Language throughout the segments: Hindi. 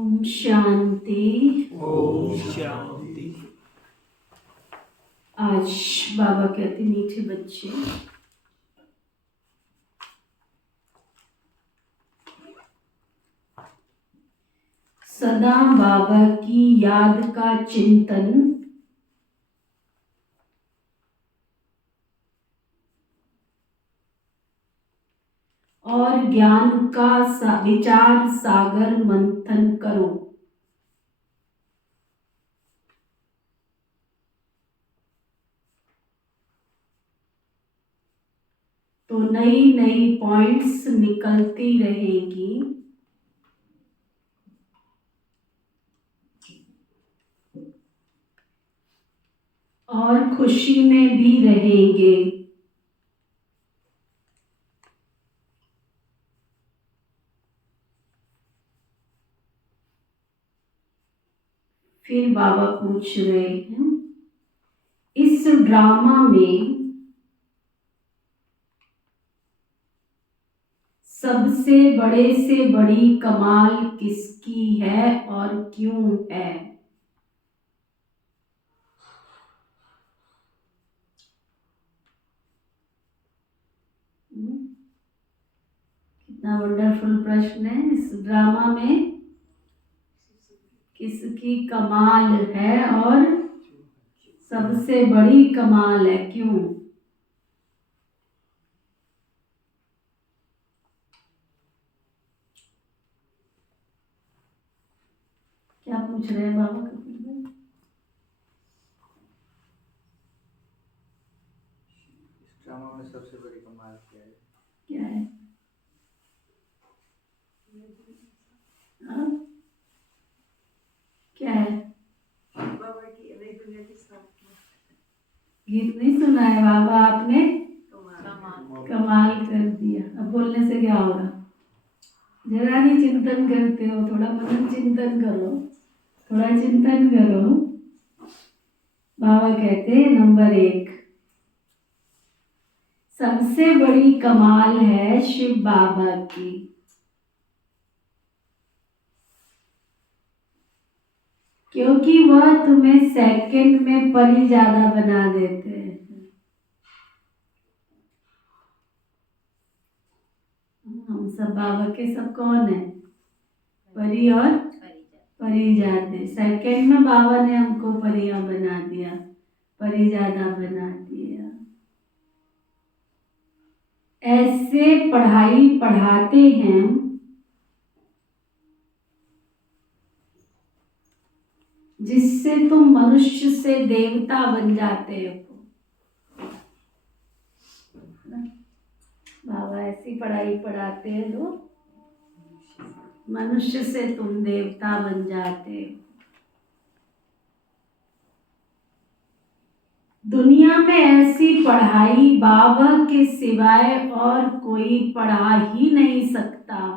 ओम शांति। ओम शांति। आज बाबा कहते मीठे बच्चे, सदा बाबा की याद का चिंतन और ज्ञान का विचार सागर मंथन करो। तो नई नई पॉइंट्स निकलती रहेगी और खुशी में भी रहेंगे। फिर बाबा पूछ रहे हैं, इस ड्रामा में सबसे बड़े से बड़ी कमाल किसकी है और क्यों है? कितना वंडरफुल प्रश्न है। इस ड्रामा में किसकी कमाल है और सबसे बड़ी कमाल है, क्यों? क्या पूछ रहे हैं बाबा कपिल भाई? इस ड्रामा में सबसे बड़ी कमाल क्या है? क्या है? हाँ? क्या है? बाबा की नई दुनिया की स्थापना। गीत नहीं सुना है बाबा आपने? कमाल। कमाल कर दिया। अब बोलने से क्या होगा? जरा नहीं चिंतन करते हो, थोड़ा मनन चिंतन करो, थोड़ा चिंतन करो। बाबा कहते हैं नंबर 1, सबसे बड़ी कमाल है शिव बाबा की। क्योंकि वह तुम्हें सेकंड में परी ज्यादा बना देते हैं। हम सब बाबा के सब कौन है? परी और परी जाते। सेकंड में बाबा ने हमको परियां बना दिया, परी ज्यादा बना दिया। ऐसे पढ़ाई पढ़ाते हैं जिससे तुम मनुष्य से देवता बन जाते हो। बाबा ऐसी पढ़ाई पढ़ाते हैं जो मनुष्य से तुम देवता बन जाते हो। दुनिया में ऐसी पढ़ाई बाबा के सिवाय और कोई पढ़ा ही नहीं सकता।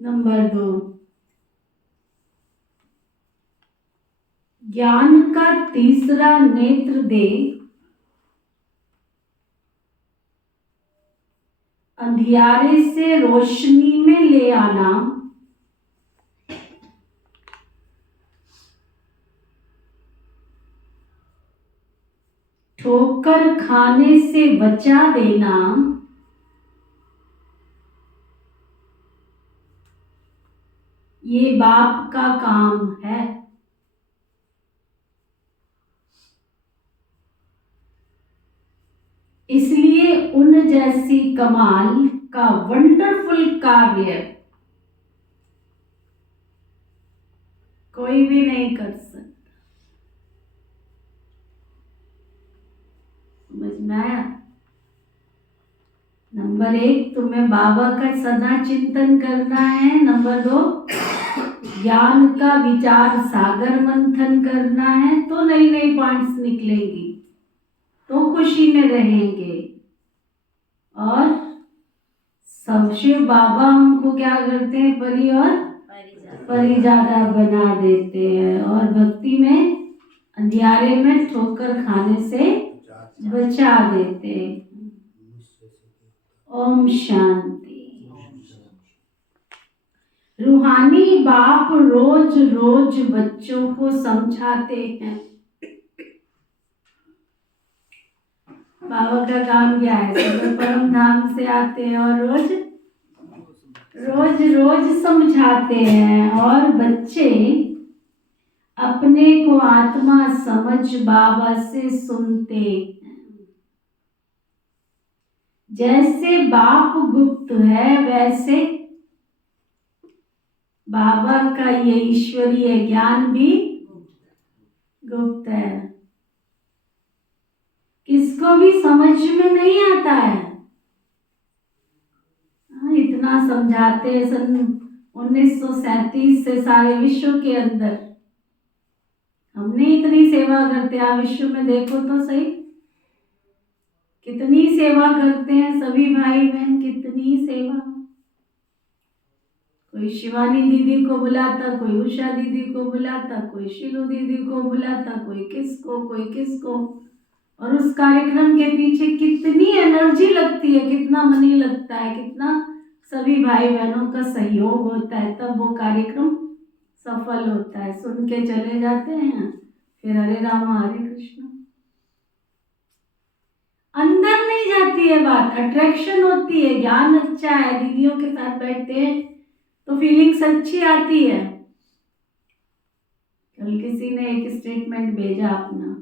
नंबर 2, ज्ञान का तीसरा नेत्र दे अंधियारे से रोशनी में ले आना, ठोकर खाने से बचा देना, ये बाप का काम है। इसलिए उन जैसी कमाल का वंडरफुल कार्य कोई भी नहीं कर सकता। समझ में आया? नंबर 1, तुम्हें बाबा का सदा चिंतन करना है। नंबर 2, ज्ञान का विचार सागर मंथन करना है। तो नई नई पॉइंट्स निकलेंगी, तो खुशी में रहेंगे। और सब शिव बाबा हमको क्या करते हैं? परी और परी ज्यादा बना देते हैं और भक्ति में अंधियारे में ठोकर खाने से बचा देते। ओम शांति। रूहानी बाप रोज रोज बच्चों को समझाते हैं। बाबा का काम क्या है? सुबह परम धाम से आते हैं और रोज रोज रोज समझाते हैं और बच्चे अपने को आत्मा समझ बाबा से सुनते हैं। जैसे बाप गुप्त है वैसे बाबा का ये ईश्वरीय ज्ञान भी गुप्त है। किसको भी समझ में नहीं आता है। इतना समझाते हैं सन 1937 से सारे विश्व के अंदर। हमने इतनी सेवा करते हैं। आप विश्व में देखो तो सही, कितनी सेवा करते हैं सभी भाई बहन, कितनी सेवा। कोई शिवानी दीदी को बुलाता, कोई उषा दीदी को बुलाता, कोई शिलू दीदी को बुलाता, कोई किसको। और उस कार्यक्रम के पीछे कितनी एनर्जी लगती है, कितना मनी लगता है, कितना सभी भाई बहनों का सहयोग होता है, तब वो कार्यक्रम सफल होता है। सुन के चले जाते हैं, फिर हरे राम हरे कृष्ण। अंदर नहीं जाती है बात, अट्रैक्शन होती है। ज्ञान अच्छा है, दीदियों के साथ बैठते हैं तो फीलिंग्स अच्छी आती है। कल किसी ने एक स्टेटमेंट भेजा अपना,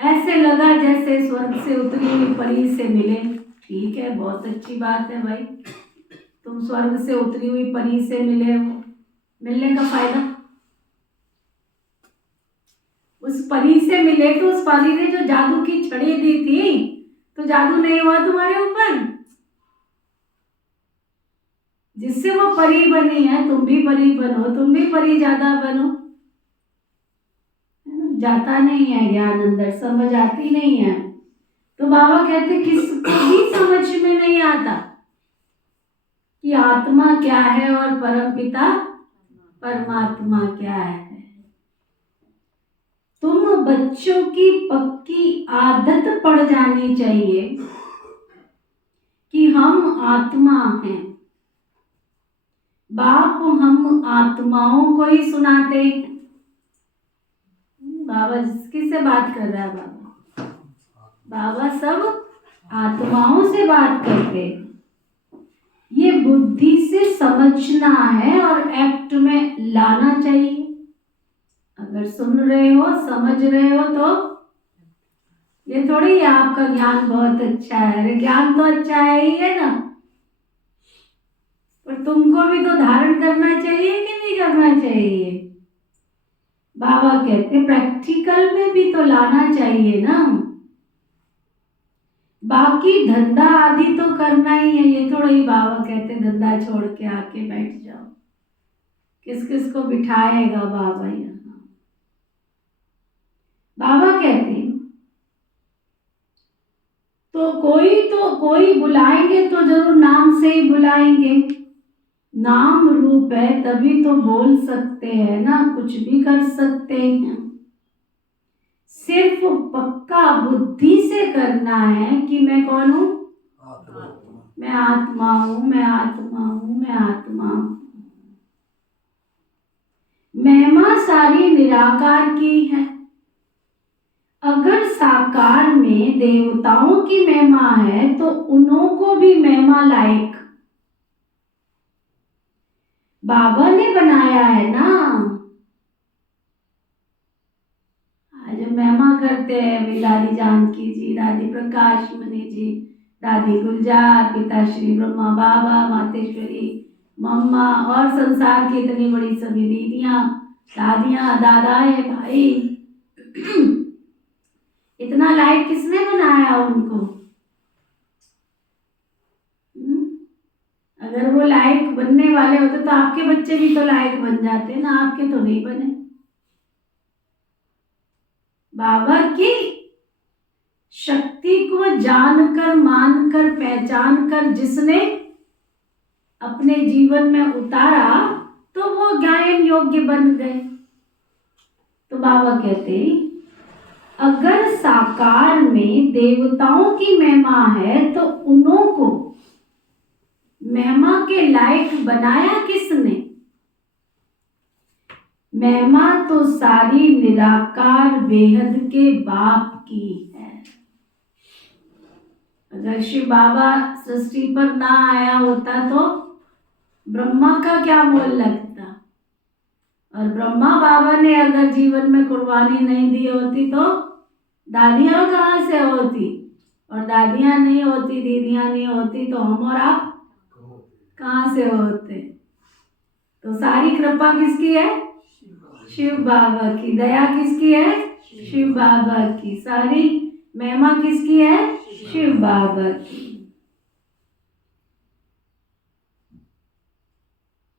ऐसे लगा जैसे स्वर्ग से उतरी हुई परी से मिले। ठीक है, बहुत अच्छी बात है भाई, तुम स्वर्ग से उतरी हुई परी से मिले हो। मिलने का फायदा, उस परी से मिले तो उस परी ने जो जादू की छड़ी दी थी तो जादू नहीं हुआ तुम्हारे ऊपर। जिससे वो परी बनी है, तुम भी परी बनो, तुम भी परी ज्यादा बनो। जाता नहीं है ज्ञान अंदर, समझ आती नहीं है। तो बाबा कहते किसको भी समझ में नहीं आता कि आत्मा क्या है और परमपिता परमात्मा क्या है। तुम बच्चों की पक्की आदत पड़ जानी चाहिए कि हम आत्मा हैं। बाप हम आत्माओं को ही सुनाते। बाबा किससे बात कर रहा है? बाबा सब आत्माओं से बात करते। ये बुद्धि से समझना है और एक्ट में लाना चाहिए। अगर सुन रहे हो, समझ रहे हो तो ये थोड़ी है आपका ज्ञान बहुत अच्छा है। अरे ज्ञान तो अच्छा है ही है ना, पर तुमको भी तो धारण करना चाहिए कि नहीं करना चाहिए। बाबा कहते प्रैक्टिकल में भी तो लाना चाहिए ना। बाकी धंधा आदि तो करना ही है। ये थोड़ा ही बाबा कहते धंधा छोड़ के आके बैठ जाओ। किस किस को बिठाएगा बाबा यहाँ? बाबा कहते तो कोई बुलाएंगे तो जरूर नाम से ही बुलाएंगे। नाम रूप है तभी तो बोल सकते हैं ना, कुछ भी कर सकते हैं। सिर्फ पक्का बुद्धि से करना है कि मैं कौन हूं? मैं आत्मा हूं, मैं आत्मा हूं, मैं आत्मा हूं। महिमा सारी निराकार की है। अगर साकार में देवताओं की महिमा है तो उन्हों को भी महिमा लायक बाबा ने बनाया है ना। आज महिमा करते हैं भी दादी जानकी जी, दादी प्रकाश मणि जी, दादी गुलजार, पिता श्री ब्रह्मा बाबा, मातेश्वरी मम्मा और संसार की इतनी बड़ी सभी दीदियां, दादियां, दादाएं, भाई। इतना लायक किसने बनाया उनको? अगर वो लायक बनने वाले होते तो आपके बच्चे भी तो लायक बन जाते ना, आपके तो नहीं बने। बाबा की शक्ति को जानकर, मानकर, पहचान कर जिसने अपने जीवन में उतारा तो वो गायन योग्य बन गए। तो बाबा कहते अगर साकार में देवताओं की महिमा है तो उन्हों को महिमा के लायक बनाया किसने? महिमा तो सारी निराकार बेहद के बाप की है। अगर शिव बाबा सृष्टि पर ना आया होता तो ब्रह्मा का क्या मोल लगता, और ब्रह्मा बाबा ने अगर जीवन में कुर्बानी नहीं दी होती तो दादियां कहाँ से होती, और दादियां नहीं होती, दीदियां नहीं होती तो हम और आप कहाँ से होते? तो सारी कृपा किसकी है? शिव बाबा की। दया किसकी है? शिव बाबा की। सारी महिमा किसकी है? शिव बाबा की।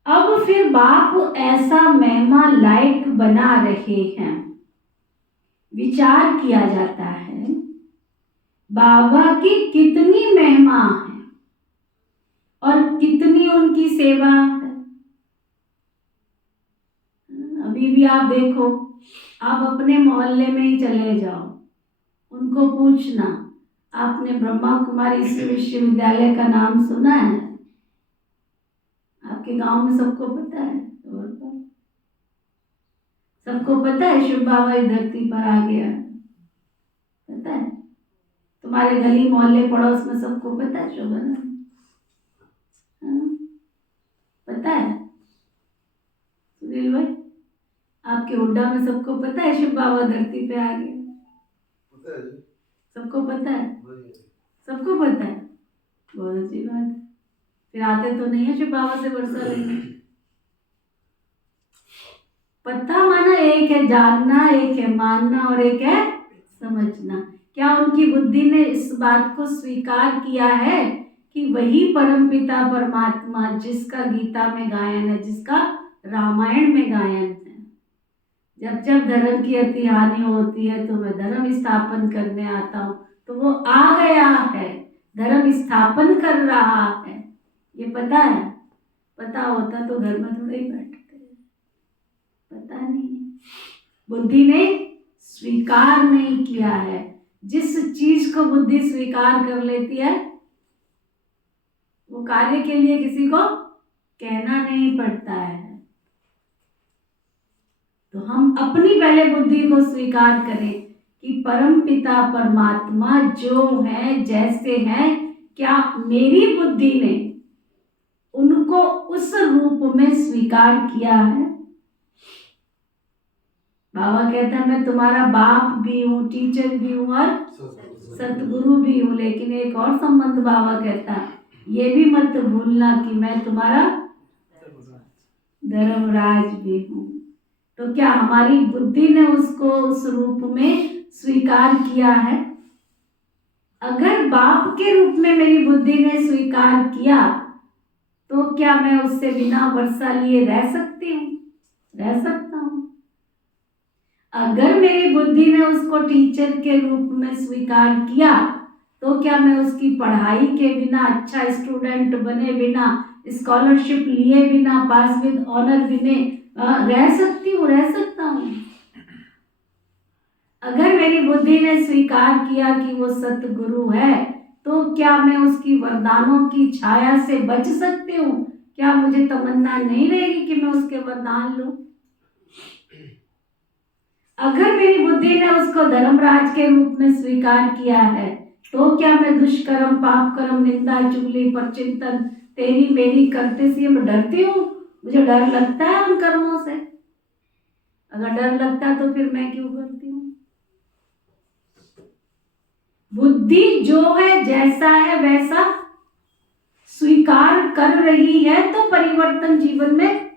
अब फिर बाप ऐसा महिमा लायक बना रहे हैं, विचार किया जाता है बाबा की कितनी महिमा है और कितनी उनकी सेवा है। अभी भी आप देखो, आप अपने मोहल्ले में ही चले जाओ, उनको पूछना आपने ब्रह्मा कुमारी विश्वविद्यालय का नाम सुना है? आपके गांव में सबको पता है? सबको पता है शिव बाबा इस धरती पर आ गया? पता है? तुम्हारे गली मोहल्ले पड़ोस में सबको पता है शोभना? पता है? सुनील भाई, आपके हुड्डा में सबको पता है शिव बाबा धरती पे आ गया? पता है? सबको पता है? सबको पता है? बहुत अच्छी बात है। फिर आते तो नहीं है शिव बाबा से वर्षा लेने? पता माना एक है जानना, एक है मानना और एक है समझना। क्या उनकी बुद्धि ने इस बात को स्वीकार किया है कि वही परमपिता परमात्मा जिसका गीता में गायन है, जिसका रामायण में गायन है, जब जब धर्म की अति हानि होती है तो मैं धर्म स्थापन करने आता हूँ, तो वो आ गया है, धर्म स्थापन कर रहा है। ये पता है? पता होता तो घर में थोड़े ही बैठते, पता नहीं, बुद्धि ने स्वीकार नहीं किया है। जिस चीज को बुद्धि स्वीकार कर लेती है वो कार्य के लिए किसी को कहना नहीं पड़ता है। तो हम अपनी पहले बुद्धि को स्वीकार करें कि परम पिता परमात्मा जो है, जैसे हैं, क्या मेरी बुद्धि ने उनको उस रूप में स्वीकार किया है? बाबा कहता है मैं तुम्हारा बाप भी हूँ, टीचर भी हूँ और सतगुरु भी हूँ, लेकिन एक और संबंध बाबा कहता है, ये भी मत भूलना कि मैं तुम्हारा धर्मराज भी हूँ। तो क्या हमारी बुद्धि ने उसको उस रूप में स्वीकार किया है? अगर बाप के रूप में मेरी बुद्धि ने स्वीकार किया तो क्या मैं उससे बिना वर्षा लिए रह सकती हूँ? रह सकता हूँ। अगर मेरी बुद्धि ने उसको टीचर के रूप में स्वीकार किया तो क्या मैं उसकी पढ़ाई के बिना, अच्छा स्टूडेंट बने बिना, स्कॉलरशिप लिए बिना, पास विद ऑनर बिने रह सकती हूँ? रह सकता हूँ। अगर मेरी बुद्धि ने स्वीकार किया कि वो सतगुरु है तो क्या मैं उसकी वरदानों की छाया से बच सकती हूँ? क्या मुझे तमन्ना नहीं रहेगी कि मैं उसके वरदान लूं? अगर मेरी बुद्धि ने उसको धर्मराज के रूप में स्वीकार किया है तो क्या मैं दुष्कर्म, पाप कर्म, निंदा, चुगली, परचिंतन तेरी मेरी करते से मैं डरती हूँ? मुझे डर लगता है उन कर्मों से। अगर डर लगता है तो फिर मैं क्यों करती हूँ? बुद्धि जो है, जैसा है वैसा स्वीकार कर रही है तो परिवर्तन जीवन में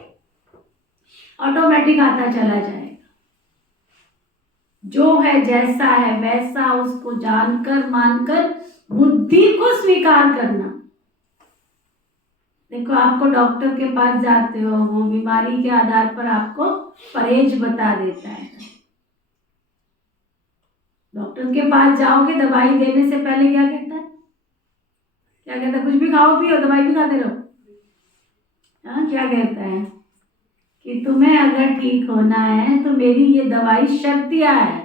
ऑटोमेटिक आता चला जाएगा। जो है, जैसा है वैसा उसको जानकर, मानकर बुद्धि को स्वीकार करना। देखो, आपको डॉक्टर के पास जाते हो, वो बीमारी के आधार पर आपको परहेज बता देता है। डॉक्टर के पास जाओगे, दवाई देने से पहले क्या कहता है? क्या कहता है? कुछ भी खाओ पियो, दवाई भी खाते रहो। हाँ, क्या कहता है कि तुम्हें अगर ठीक होना है तो मेरी ये दवाई शर्तिया है।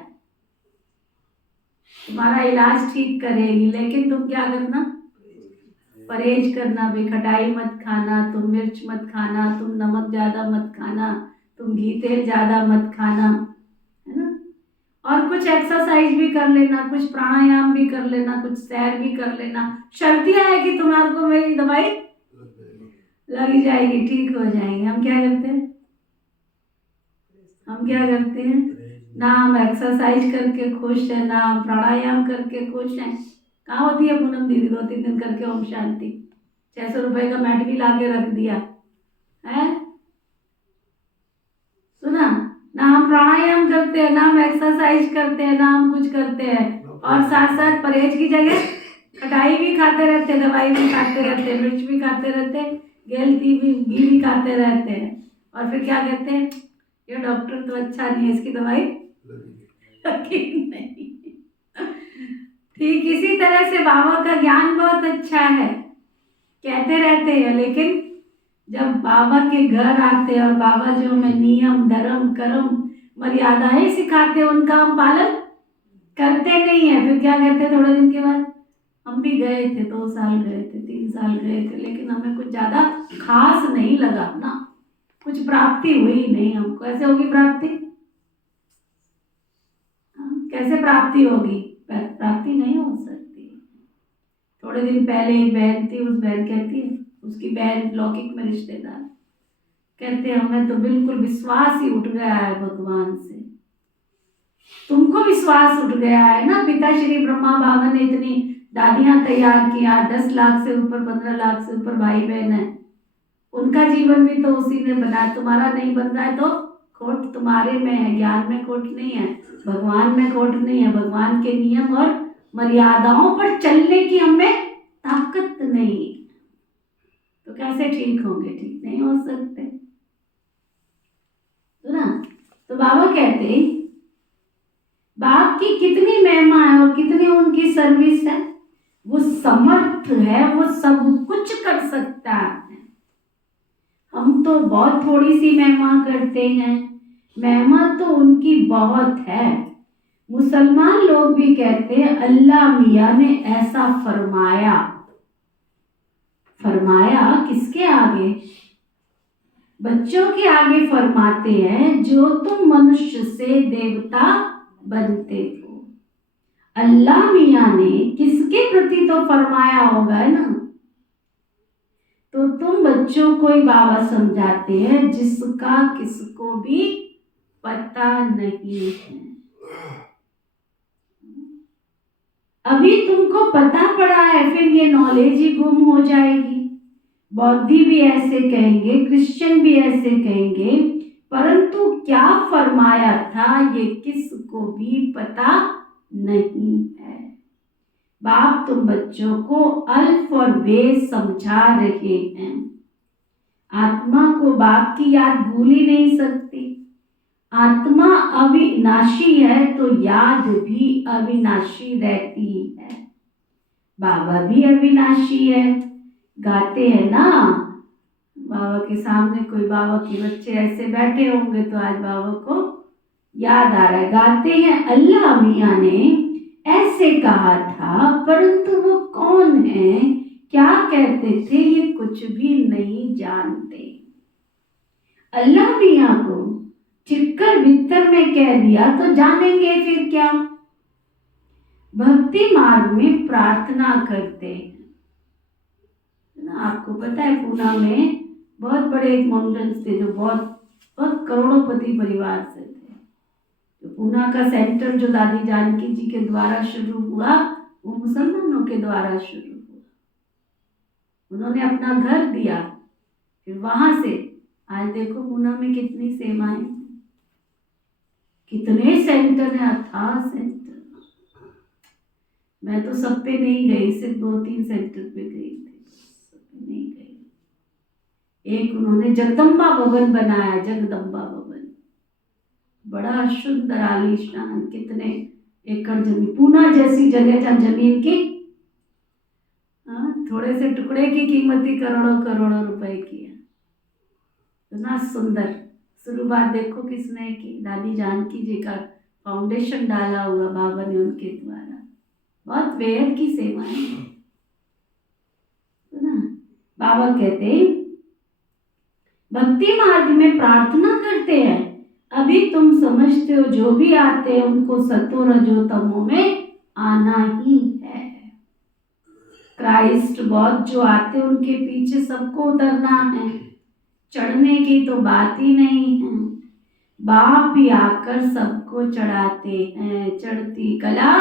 तुम्हारा इलाज ठीक करेगी, लेकिन तुम क्या करना, परहेज करना भाई। खटाई मत खाना, तुम मिर्च मत खाना, तुम नमक ज़्यादा मत खाना, तुम घी तेल ज़्यादा मत खाना, है ना। और कुछ एक्सरसाइज भी कर लेना, कुछ प्राणायाम भी कर लेना, कुछ सैर भी कर लेना। शर्तियाँ है कि तुम्हारे को मेरी दवाई लग जाएगी, ठीक हो जाएंगे। हम क्या करते हैं, हम क्या करते हैं, ना हम एक्सरसाइज करके खुश है, ना हम प्राणायाम करके खुश हैं। कहाँ होती है पूनम दीदी 2-3 दिन करके ओम शांति, 600 रुपए का मैट भी ला के रख दिया है, सुना। ना हम प्राणायाम करते हैं, ना हम एक्सरसाइज करते हैं, ना हम कुछ करते हैं, और साथ साथ परहेज की जगह खटाई भी खाते रहते, दवाई भी खाते रहते, मिर्च भी खाते रहते, घी भी खाते रहते हैं। और फिर क्या कहते हैं, ये डॉक्टर तो अच्छा नहीं है, इसकी दवाई लगी नहीं। ठीक इसी तरह से बाबा का ज्ञान बहुत अच्छा है, कहते रहते हैं, लेकिन जब बाबा के घर आते हैं और बाबा जो हमें नियम धर्म कर्म मर्यादाएं सिखाते हैं, उनका हम पालन करते नहीं है। फिर क्या कहते हैं थोड़े दिन के बाद, हम भी गए थे, 2 साल गए थे, 3 साल गए थे, लेकिन हमें कुछ ज्यादा खास नहीं लगा ना, कुछ प्राप्ति हुई नहीं हमको। ऐसे होगी प्राप्ति, कैसे प्राप्ति होगी, प्राप्ति नहीं हो सकती। थोड़े दिन पहले एक बहन थी, उस बहन कहती है, उसकी बहन लौकिक में रिश्तेदार, कहते हमें तो बिल्कुल विश्वास ही उठ गया है भगवान से। तुमको विश्वास उठ गया है ना, पिता श्री ब्रह्मा बाबा ने इतनी दादियां तैयार किया, 10 लाख से ऊपर 15 लाख से ऊपर भाई बहन है, उनका जीवन भी तो उसी ने बनाया। तुम्हारा नहीं बन रहा है तो खोट तुम्हारे में है, ज्ञान में खोट नहीं है, भगवान में खोट नहीं है। भगवान के नियम और मर्यादाओं पर चलने की हमें ताकत नहीं है, तो कैसे ठीक होंगे, ठीक नहीं हो सकते, तो ना। तो बाबा कहते बाप की कितनी महिमा है और कितनी उनकी सर्विस है, वो समर्थ है, वो सब कुछ कर सकता है। हम तो बहुत थोड़ी सी महिमा करते हैं, महिमा तो उनकी बहुत है। मुसलमान लोग भी कहते हैं अल्लाह मियाँ ने ऐसा फरमाया। फरमाया किसके आगे, बच्चों के आगे फरमाते हैं, जो तुम मनुष्य से देवता बनते हो। अल्लाह मियाँ ने किसके प्रति तो फरमाया होगा, है ना। तो तुम बच्चों को ही बाबा समझाते हैं, जिसका किसको भी पता नहीं है। अभी तुमको पता पड़ा है, फिर ये नॉलेज ही गुम हो जाएगी। बौद्धि भी ऐसे कहेंगे, क्रिश्चियन भी ऐसे कहेंगे, परंतु क्या फरमाया था ये किसको भी पता नहीं है। बाप तुम बच्चों को अल्फ और बे समझा रहे हैं। आत्मा को बाप की याद भूल ही नहीं सकती। आत्मा अविनाशी है तो याद भी अविनाशी रहती है। बाबा भी अविनाशी है, गाते हैं ना, बाबा के सामने कोई बाबा के बच्चे ऐसे बैठे होंगे तो आज बाबा को याद आ रहा है, गाते हैं अल्लाह मियाँ ने ऐसे कहा था, परंतु वो कौन है, क्या कहते थे, ये कुछ भी नहीं जानते। अल्लाह मियाँ को चिक्कर बित्तर में कह दिया तो जानेंगे फिर क्या। भक्ति मार्ग में प्रार्थना करते हैं ना। आपको पता है पूना में बहुत बड़े एक माउंटेन्स थे जो बहुत बहुत करोड़ों-पति परिवार से थे। तो पूना का सेंटर जो दादी जानकी जी के द्वारा शुरू हुआ, वो मुसलमानों के द्वारा शुरू हुआ। उन्होंने अपना घर दिया, फिर वहां से आज देखो पूना में कितनी सेवाएं, कितने सेंटर हैं, अथाह सेंटर। मैं तो सब पे नहीं गई, सिर्फ 2-3 सेंटर पे गई थी, सब पे नहीं गई। एक उन्होंने जगदम्बा भवन बनाया, जगदम्बा भवन, बड़ा सुंदर आलीशान, कितने एकड़ जमीन, पूना जैसी जगह जहाँ जमीन की थोड़े से टुकड़े की कीमत ही करोड़ों करोड़ों रुपए की है। इतना सुंदर। शुरुआत देखो किसने की, दादी जानकी जी का फाउंडेशन डाला हुआ बाबा ने उनके द्वारा। बहुत बेहद की सेवाएं हैं, है ना। बाबा कहते हैं भक्ति मार्ग में प्रार्थना करते हैं, अभी तुम समझते हो जो भी आते हैं उनको सतो रजो तमो में आना ही है। क्राइस्ट बहुत जो आते हैं उनके पीछे सबको उतरना है, चढ़ने की तो बात ही नहीं है। बाप भी आकर सबको चढ़ाते हैं, चढ़ती कला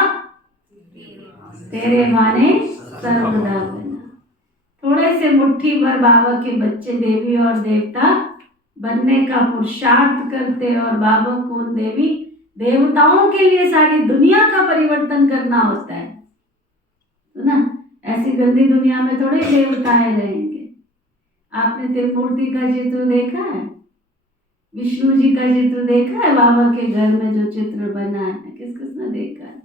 तेरे माने सर्वदा बना। थोड़े से मुट्ठी भर बाबा के बच्चे देवी और देवता बनने का पुरुषार्थ करते और बाबा को उन देवी देवताओं के लिए सारी दुनिया का परिवर्तन करना होता है, तो ना ऐसी गंदी दुनिया में थोड़े देवताएं रहेंगे। आपने त्रिमूर्ति का चित्र देखा है, विष्णु जी का चित्र देखा है, बाबा के घर में जो चित्र बना है, किस किसने देखा है?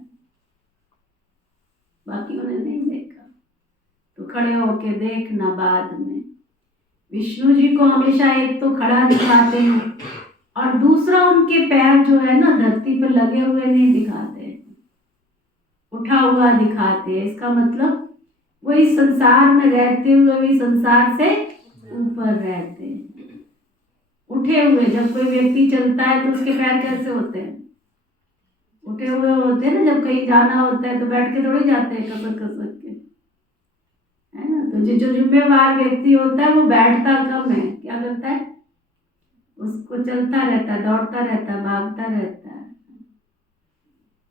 बाकियों ने नहीं देखा तो खड़े होके देखना बाद में। विष्णु जी को हमेशा एक तो खड़ा दिखाते हैं और दूसरा उनके पैर जो है ना धरती पर लगे हुए नहीं दिखाते, उठा हुआ दिखाते हैं। इसका मतलब वो इस संसार में रहते हुए भी संसार से ऊपर रहते हैं, उठे हुए। जब कोई व्यक्ति चलता है तो उसके पैर कैसे होते हैं? उठे हुए होते हैं ना। जब कहीं जाना होता है तो बैठ के थोड़ी जाते हैं कसक कसक के, है ना। तो जो जिम्मेवार व्यक्ति होता है वो बैठता कम है, क्या करता है? उसको चलता रहता है, दौड़ता रहता है, भागता रहता है।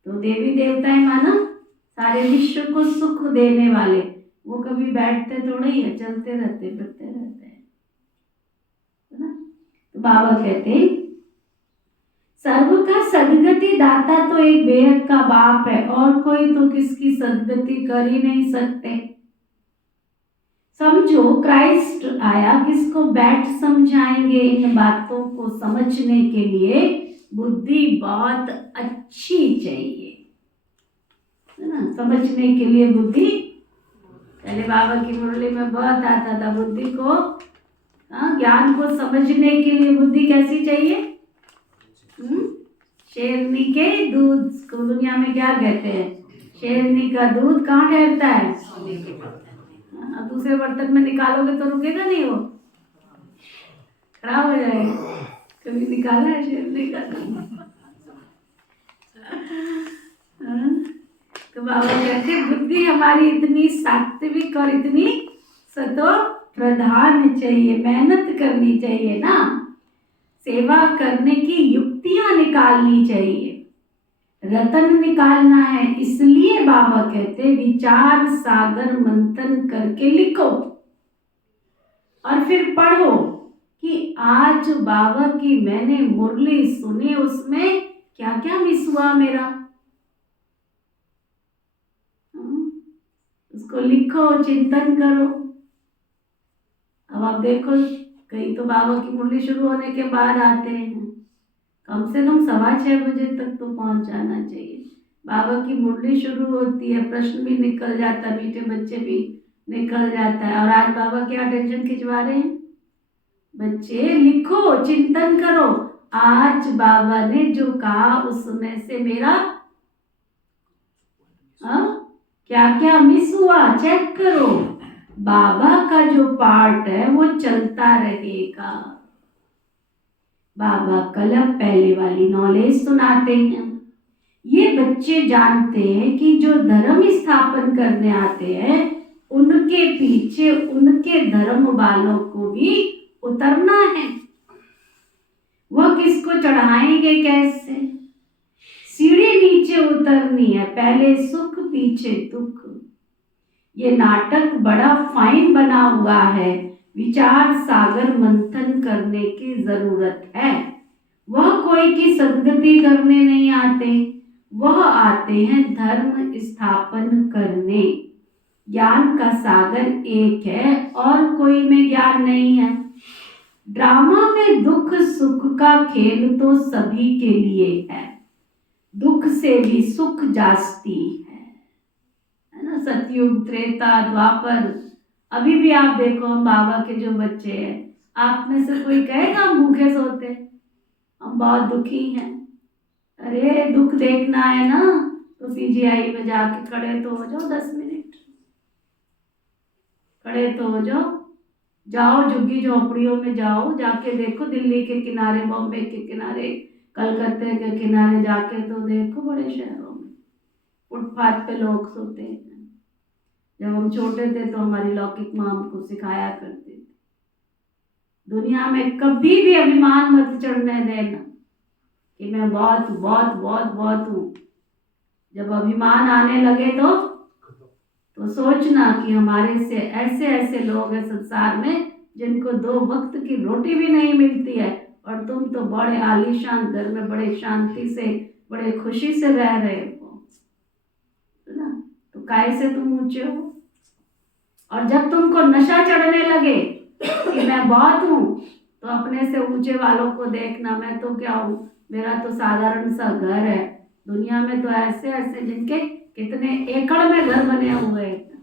तो देवी देवताएं माना सारे विश्व को सुख देने वाले, वो कभी बैठते थोड़े ही है, चलते रहते फिरते रहते हैं, है ना। तो बाबा कहते हैं सर्व का सदगति दाता तो एक बेहद का बाप है, और कोई तो किसकी सदगति कर ही नहीं सकते। समझो क्राइस्ट आया, किसको बैठ समझाएंगे? इन बातों को समझने के लिए बुद्धि बहुत अच्छी चाहिए, है ना। समझने के लिए बुद्धि, पहले बाबा की मुरली में बहुत आता था बुद्धि को, ज्ञान को समझने के लिए बुद्धि कैसी चाहिए? शेरनी के दूध को दुनिया में क्या कहते हैं? शेरनी का दूध कहाँ ठहरता है? अब दूसरे बर्तन में निकालोगे तो रुकेगा नहीं, वो खराब हो जाएगा। कभी निकाला है शेरनी का दूध? तो बाबा कहते बुद्धि हमारी इतनी सात्विक और इतनी सतो प्रधान चाहिए, मेहनत करनी चाहिए ना, सेवा करने की युक्तियां निकालनी चाहिए, रतन निकालना है। इसलिए बाबा कहते विचार सागर मंथन करके लिखो और फिर पढ़ो कि आज बाबा की मैंने मुरली सुनी, उसमें क्या क्या मिस हुआ मेरा, उसको लिखो, चिंतन करो। अब आप देखो कहीं तो बाबा की मुरली शुरू होने के बाद आते हैं, कम से कम 6:15 बजे तक तो पहुंच जाना चाहिए। बाबा की मुरली शुरू होती है, प्रश्न भी निकल जाता है, मीठे बच्चे भी निकल जाता है। और आज बाबा क्या टेंशन खिंचवा रहे हैं? बच्चे लिखो, चिंतन करो, आज बाबा ने जो कहा उसमें से मेरा क्या क्या मिस हुआ, चेक करो। बाबा का जो पार्ट है वो चलता रहेगा। बाबा कलम पहले वाली नॉलेज सुनाते हैं। ये बच्चे जानते हैं कि जो धर्म स्थापन करने आते हैं उनके पीछे उनके धर्म वालों को भी उतरना है। वह किसको चढ़ाएंगे, कैसे? सीढ़ी नीचे उतरनी है, पहले सुख पीछे दुख। ये नाटक बड़ा फाइन बना हुआ है, विचार सागर मंथन करने की जरूरत है। वह कोई की सदगति करने नहीं आते, वह आते हैं धर्म स्थापन करने। ज्ञान का सागर एक है और कोई में ज्ञान नहीं है। ड्रामा में दुख सुख का खेल तो सभी के लिए है, दुख से भी सुख जास्ती है ना। सतयुग, त्रेता, द्वापर, अभी भी आप देखो हम बाबा के जो बच्चे हैं, आप में से कोई कहेगा हम भूखे सोते, हम बहुत दुखी हैं? अरे दुख देखना है ना, तो पीजीआई में जाके खड़े तो हो जाओ 10 मिनट, खड़े तो हो जाओ, जाओ झुग्गी झोपड़ियों में जाओ, जाके देखो दिल्ली के किनारे, बॉम्बे के किनारे, कलकत्ते के किनारे जाके तो देखो, बड़े शहरों में फुटपाथ पे लोग सोते हैं। जब हम छोटे थे तो हमारी लौकिक माँ हमको सिखाया करती थी, दुनिया में कभी भी अभिमान मत चढ़ने देना कि मैं बहुत बहुत बहुत बहुत हूँ। जब अभिमान आने लगे तो सोचना कि हमारे से ऐसे ऐसे लोग हैं संसार में जिनको 2 वक्त की रोटी भी नहीं मिलती है, और तुम तो बड़े आलीशान घर में बड़े शांति से, बड़े खुशी से रह रहे हो, है ना? तो काय से तुम ऊंचे हो? और जब तुमको नशा चढ़ने लगे कि मैं बहुत हूँ, तो अपने से ऊंचे वालों को देखना, मैं तो क्या हूँ, मेरा तो साधारण सा घर है। दुनिया में तो ऐसे ऐसे जिनके कितने एकड़ में घर बने हुए हैं,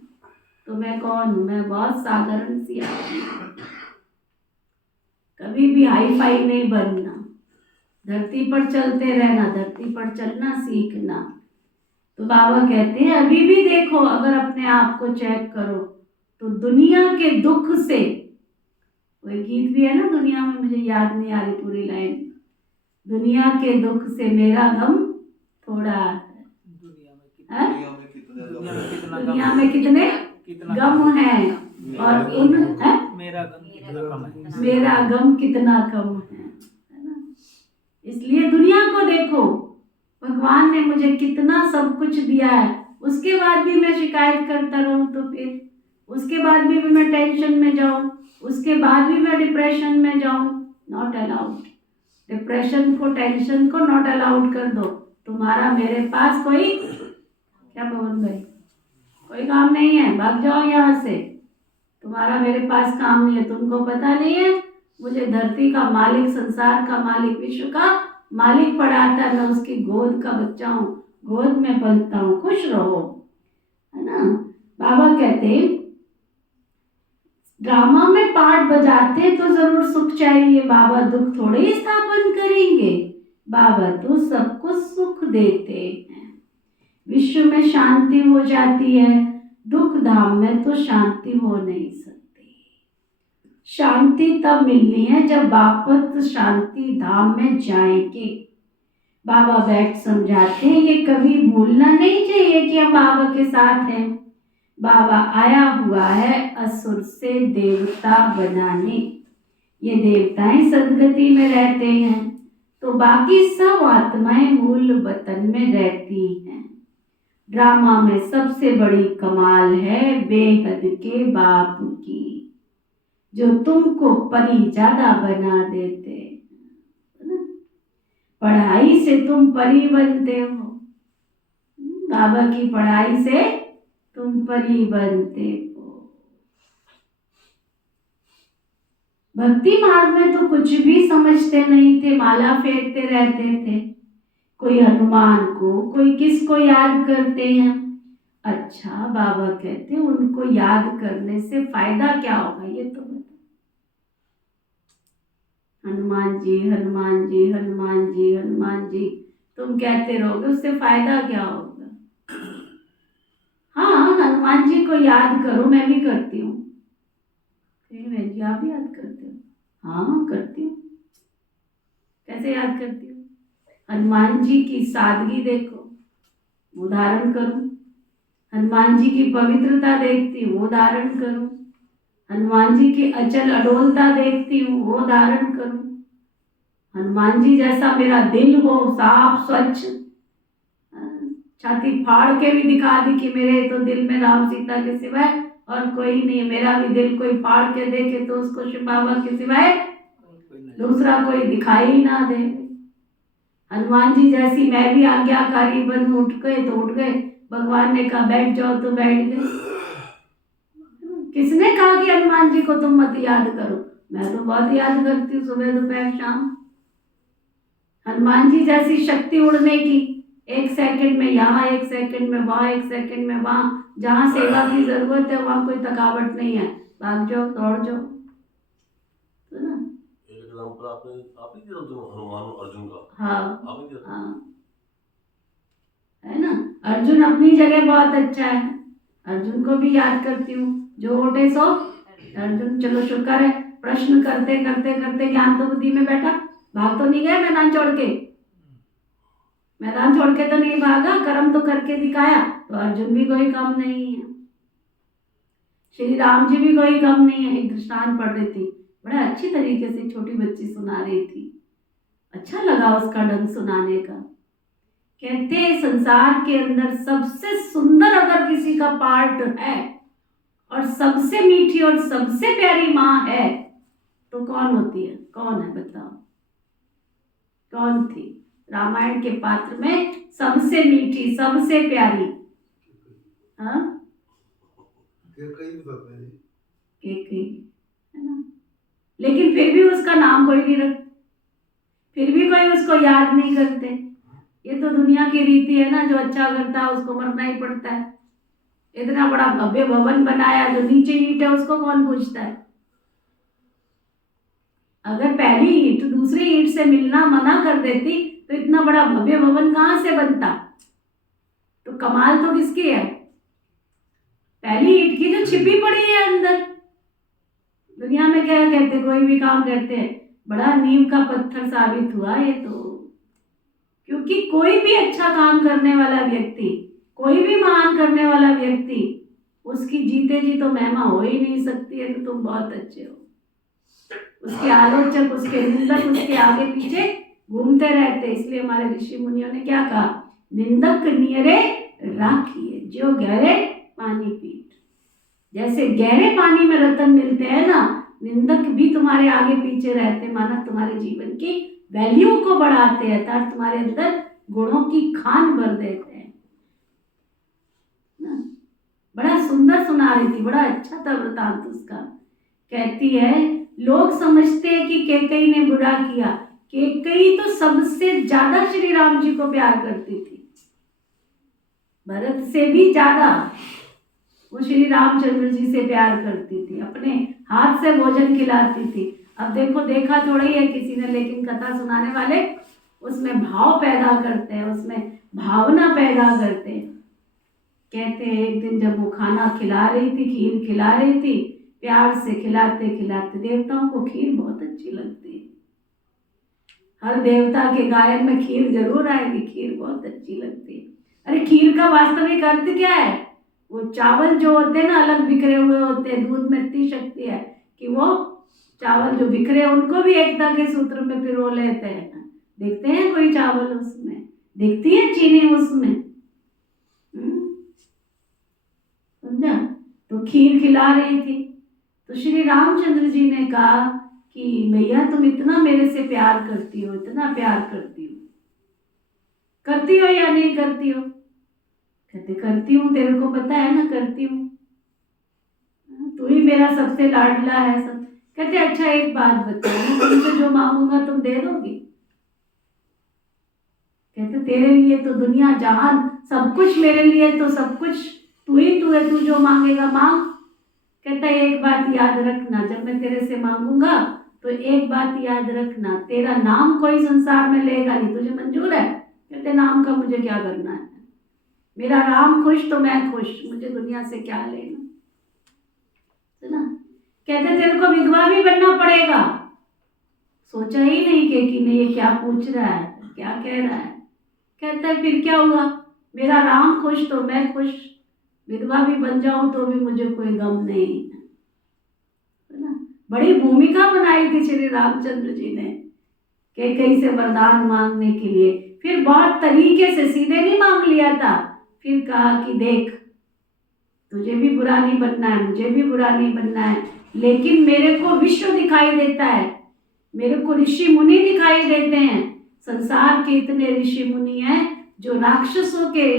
तो मैं कौन हूँ? मैं बहुत साधारण सी आदमी। कभी भी हाई फाई नहीं बनना, धरती पर चलते रहना, धरती पर चलना सीखना। तो बाबा कहते हैं अभी भी देखो, अगर अपने आप को चेक करो तो दुनिया के दुख से, कोई गीत भी है ना दुनिया में, मुझे याद नहीं आ रही पूरी लाइन, दुनिया के दुख से मेरा गम थोड़ा है। दुनिया में कितने गम हैं, और उन है मेरा गम कितना कम है ना? इसलिए दुनिया को देखो, भगवान ने मुझे कितना सब कुछ दिया है, उसके बाद भी मैं शिकायत करता रहूं तो फिर उसके बाद भी मैं टेंशन में जाऊं, उसके बाद भी मैं डिप्रेशन में जाऊं, नॉट अलाउड। डिप्रेशन को, टेंशन को नॉट अलाउड कर दो। तुम्हारा मेरे पास कोई, क्या पवन भाई, कोई काम नहीं है, भाग जाओ यहाँ से, तुम्हारा मेरे पास काम नहीं है। तुमको पता नहीं है मुझे धरती का मालिक, संसार का मालिक, विश्व का मालिक पढ़ाता है, मैं उसकी गोद का बच्चा हूँ, गोद में पलता हूँ, खुश रहो, है ना? बाबा कहते ड्रामा में पार्ट बजाते तो जरूर सुख चाहिए, बाबा दुख थोड़े ही स्थापन करेंगे, बाबा तो सबको सुख देते हैं। विश्व में शांति हो जाती है, दुख धाम में तो शांति हो नहीं सकती। शांति तब मिलनी है जब वापस शांति धाम में जाएंगे। बाबा बैठ समझाते हैं ये कभी भूलना नहीं चाहिए कि हम बाबा के साथ हैं। बाबा आया हुआ है असुर से देवता बनाने। ये देवताएं सदगति में रहते हैं तो बाकी सब आत्माएं मूल वतन में रहती हैं। ड्रामा में सबसे बड़ी कमाल है बेहद के बाप की, जो तुमको परी ज्यादा बना देते हैं। पढ़ाई से तुम परी बनते हो, बाबा की पढ़ाई से तुम परी बनते हो। भक्ति मार्ग में तो कुछ भी समझते नहीं थे, माला फेरते रहते थे। कोई हनुमान को, कोई किसको याद करते हैं। अच्छा, बाबा कहते उनको याद करने से फायदा क्या होगा ये तो बता। हनुमान जी हनुमान जी हनुमान जी हनुमान जी तुम कहते रहोगे, उससे फायदा क्या होगा? हाँ, हनुमान जी को याद करो, मैं भी करती हूँ। बहन जी आप भी याद करते हो? हाँ करती हूँ। कैसे याद करती हूँ? हनुमान जी की सादगी देखो, वो धारण करूं। हनुमान जी की पवित्रता देखती हूँ, वो धारण करूं। हनुमान जी की अचल अडोलता देखती हूँ, वो धारण करूं। हनुमान जी जैसा मेरा दिल हो, साफ स्वच्छ, छाती फाड़ के भी दिखा दी कि मेरे तो दिल में राम सीता के सिवाय और कोई नहीं। मेरा भी दिल कोई फाड़ के देखे तो उसको शिव बाबा के सिवाय दूसरा कोई दिखाई ना दे। हनुमान जी जैसी मैं भी आज्ञाकारी बन, उठ गए तो उठ गए, भगवान ने कहा बैठ जाओ तो बैठ गए। किसने कहा कि हनुमान जी को तुम मत याद करो? मैं तो बहुत याद करती हूँ, सुबह दोपहर शाम। हनुमान जी जैसी शक्ति उड़ने की, 1 सेकंड में यहाँ, 1 सेकंड में वहां, 1 सेकंड में वहां, जहां सेवा की जरूरत है वहां कोई थकावट नहीं है, भाग जाओ दौड़ जाओ, तो ना। एक एग्जांपल आपने आप दिया हनुमान और अर्जुन का। हाँ आपने दिया हाँ, है ना। अर्जुन अपनी जगह बहुत अच्छा है, अर्जुन को भी याद करती हूँ। जो ओटे सो अर्जुन। चलो शुक्र है, प्रश्न करते करते करते ज्ञान तो बुद्धि में बैठा, भाग तो नहीं गया मैदान छोड़ के। मैदान छोड़ के तो नहीं भागा, कर्म तो करके दिखाया। तो अर्जुन भी कोई कम नहीं है, श्री राम जी भी कोई कम नहीं है। एक दृष्टांत पढ़ रही थी, बड़ा अच्छी तरीके से छोटी बच्ची सुना रही थी, अच्छा लगा उसका ढंग सुनाने का। कहते हैं संसार के अंदर सबसे सुंदर अगर किसी का पार्ट है और सबसे मीठी और सबसे प्यारी माँ है तो कौन होती है? कौन है बताओ? कौन थी रामायण के पात्र में सबसे मीठी सबसे प्यारी? हाँ, कैकेयी है ना। लेकिन फिर भी उसका नाम कोई नहीं रखता, फिर भी कोई उसको याद नहीं करते। ये तो दुनिया की रीति है ना, जो अच्छा करता है उसको मरना ही पड़ता है। इतना बड़ा भव्य भवन बनाया, जो नीचे ईंट है उसको कौन पूछता है? अगर पहली ईंट दूसरी ईंट से मिलना मना कर देती तो इतना बड़ा भव्य भवन कहाँ से बनता? तो कमाल तो किसकी है? पहली ईंट की जो छिपी पड़ी है अंदर। दुनिया में क्या कहते, कोई भी काम करते हैं बड़ा नींव का पत्थर साबित हुआ ये तो। क्योंकि कोई भी अच्छा काम करने वाला व्यक्ति, कोई भी महान करने वाला व्यक्ति, उसकी जीते जी तो महिमा हो ही नहीं सकती है कि तुम बहुत अच्छे हो। उसके आलोचक, उसके निंदक उसके आगे पीछे घूमते रहते। इसलिए हमारे ऋषि मुनियों ने क्या कहा? निंदक नियरे राखिए, जो गहरे पानी पीठ। जैसे गहरे पानी में रतन मिलते हैं ना, निंदक भी तुम्हारे आगे पीछे रहते, माना तुम्हारे जीवन की वैल्यू को बढ़ाते हैं, अर्थात तुम्हारे अंदर गुणों की खान भर देते हैं ना। बड़ा सुंदर सुना रही थी, बड़ा अच्छा था वृतांत उसका। कहती है लोग समझते हैं कि कैकेयी ने बुरा किया, कैकेयी तो सबसे ज्यादा श्री राम जी को प्यार करती थी, भरत से भी ज्यादा वो श्री रामचंद्र जी से प्यार करती थी, अपने हाथ से भोजन खिलाती थी। अब देखो, देखा थोड़ा ही है किसी ने, लेकिन कथा सुनाने वाले उसमें भाव पैदा करते हैं, उसमें भावना पैदा करते हैं। कहते हैं एक दिन जब वो खाना खिला रही थी, खीर खिला रही थी, प्यार से खिलाते खिलाते, देवताओं को खीर बहुत अच्छी लगती है, हर देवता के गायन में खीर जरूर आएगी, खीर बहुत अच्छी लगती है। अरे खीर का वास्तविक अर्थ क्या है? वो चावल जो होते हैं ना, अलग बिखरे हुए होते हैं, दूध में इतनी शक्ति है कि वो चावल जो बिखरे उनको भी एकता के सूत्र में पिरो लेते हैं। देखते हैं कोई चावल उसमें, दिखती है चीनी उसमें, समझा? तो खीर खिला रही थी तो श्री रामचंद्र जी ने कहा कि भैया तुम इतना मेरे से प्यार करती हो, इतना प्यार करती हो, करती हो या नहीं करती हो? कहते करती हूँ, तेरे को पता है ना, करती हूँ, तू ही मेरा सबसे लाडला है सब। कहते अच्छा एक बात बताओ, तुमसे जो मांगूंगा तुम दे दोगी? कहते तेरे लिए तो दुनिया जहान सब कुछ, मेरे लिए तो सब कुछ तू ही तू है, तू जो मांगेगा मांग। कहता एक बात याद रखना, जब मैं तेरे से मांगूंगा तो एक बात याद रखना, तेरा नाम कोई संसार में लेगा नहीं, तुझे मंजूर है? कहते नाम का मुझे क्या करना है, मेरा राम खुश तो मैं खुश, मुझे दुनिया से क्या लेना, है ना? कहते तेरे को विधवा भी बनना पड़ेगा। सोचा ही नहीं कि नहीं ये क्या पूछ रहा है, क्या कह रहा है। कहता है फिर क्या हुआ, मेरा राम खुश तो मैं खुश, विधवा भी बन जाऊं तो भी मुझे कोई गम नहीं, है ना? बड़ी भूमिका बनाई थी श्री रामचंद्र जी ने कैकेयी से वरदान मांगने के लिए। फिर बहुत तरीके से, सीधे नहीं मांग लिया था, फिर कहा कि देख तुझे भी बुरा नहीं बनना है, मुझे भी बुरा नहीं बनना है, लेकिन मेरे को विश्व दिखाई देता है, मेरे को ऋषि मुनि दिखाई देते हैं, संसार के इतने ऋषि मुनि हैं जो राक्षसों के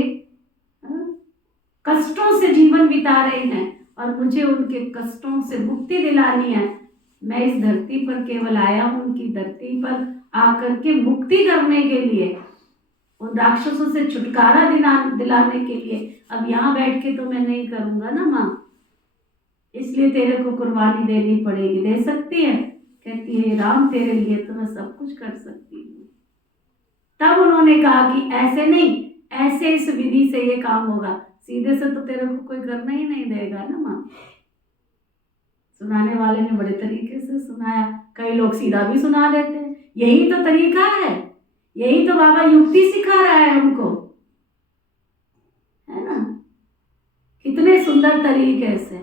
कष्टों से जीवन बिता रहे हैं और मुझे उनके कष्टों से मुक्ति दिलानी है। मैं इस धरती पर केवल आया हूं उनकी धरती पर आकर के मुक्ति करने के लिए, उन राक्षसों से छुटकारा दिलाने के लिए। अब यहाँ बैठ के तो मैं नहीं करूंगा ना माँ, इसलिए तेरे को कुर्बानी देनी पड़ेगी। दे सकती है? कहती है राम तेरे लिए तो मैं सब कुछ कर सकती हूँ। तब उन्होंने कहा कि ऐसे नहीं, ऐसे कैसे इस विधि से ये काम होगा? सीधे से तो तेरे को कोई करना ही नहीं देगा ना माँ। सुनाने वाले ने बड़े तरीके से सुनाया। कई लोग सीधा भी सुना देते हैं। यही तो तरीका है, यही तो बाबा युक्ति सिखा रहा है हमको, है ना। कितने सुंदर तरीके से,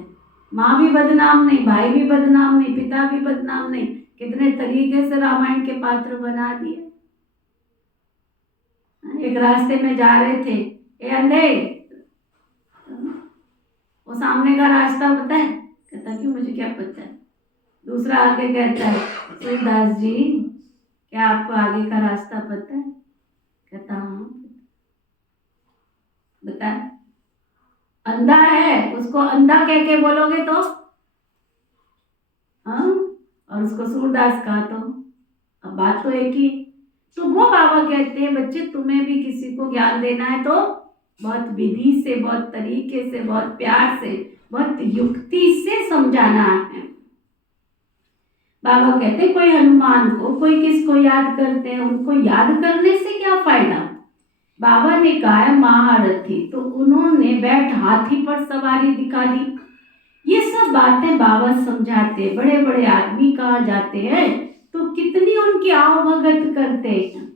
माँ भी बदनाम नहीं, भाई भी बदनाम नहीं, पिता भी बदनाम नहीं, कितने तरीके से रामायण के पात्र बना दिए। एक रास्ते में जा रहे थे, ए अंधे, वो सामने का रास्ता पता है? कहता कि मुझे क्या पता है। दूसरा आगे कहता है, सूरदास जी क्या आपको आगे का रास्ता पता है? कहता हाँ। बता, अंधा है, उसको अंधा कह के बोलोगे तो हाँ, और उसको सूरदास कहा तो अब बात तो एक ही। तो वो बाबा कहते हैं बच्चे तुम्हें भी किसी को ज्ञान देना है तो बहुत विधि से, बहुत तरीके से, बहुत प्यार से, बहुत युक्ति से समझाना है। बाबा कहते हैं कोई हनुमान को, कोई किसको याद करते हैं, उनको याद करने से क्या फायदा? बाबा ने कहा है महारथी, तो उन्होंने बैठ हाथी पर सवारी दिखा दी। ये सब बातें बाबा समझाते। बड़े बड़े आदमी कहा जाते हैं तो कितनी उनकी आवभगत करते हैं,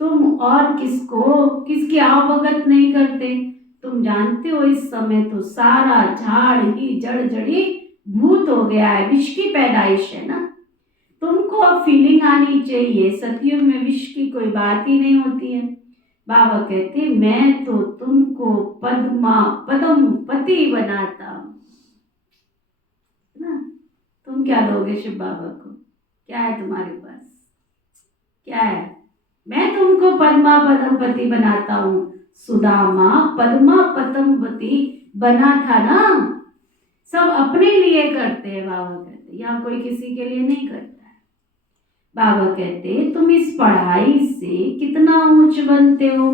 तुम और किसकी आवभगत नहीं करते? तुम जानते हो इस समय तो सारा झाड़ ही जड़ जड़ी भूत हो गया है, विष की पैदाइश है ना। तुमको अब फीलिंग आनी चाहिए, सतयुग में विष की कोई बात ही नहीं होती है। बाबा कहते मैं तो तुमको पदम पति बनाता हूं ना। तुम क्या दोगे शिव बाबा को? क्या है तुम्हारे पास? क्या है? मैं तुमको पद्मा पदमपति बनाता हूँ। सुदामा पद्मा पदमपति बना था ना। सब अपने लिए करते हैं बाबा कहते, यहाँ कोई किसी के लिए नहीं करता है। बाबा कहते तुम इस पढ़ाई से कितना ऊंच बनते हो।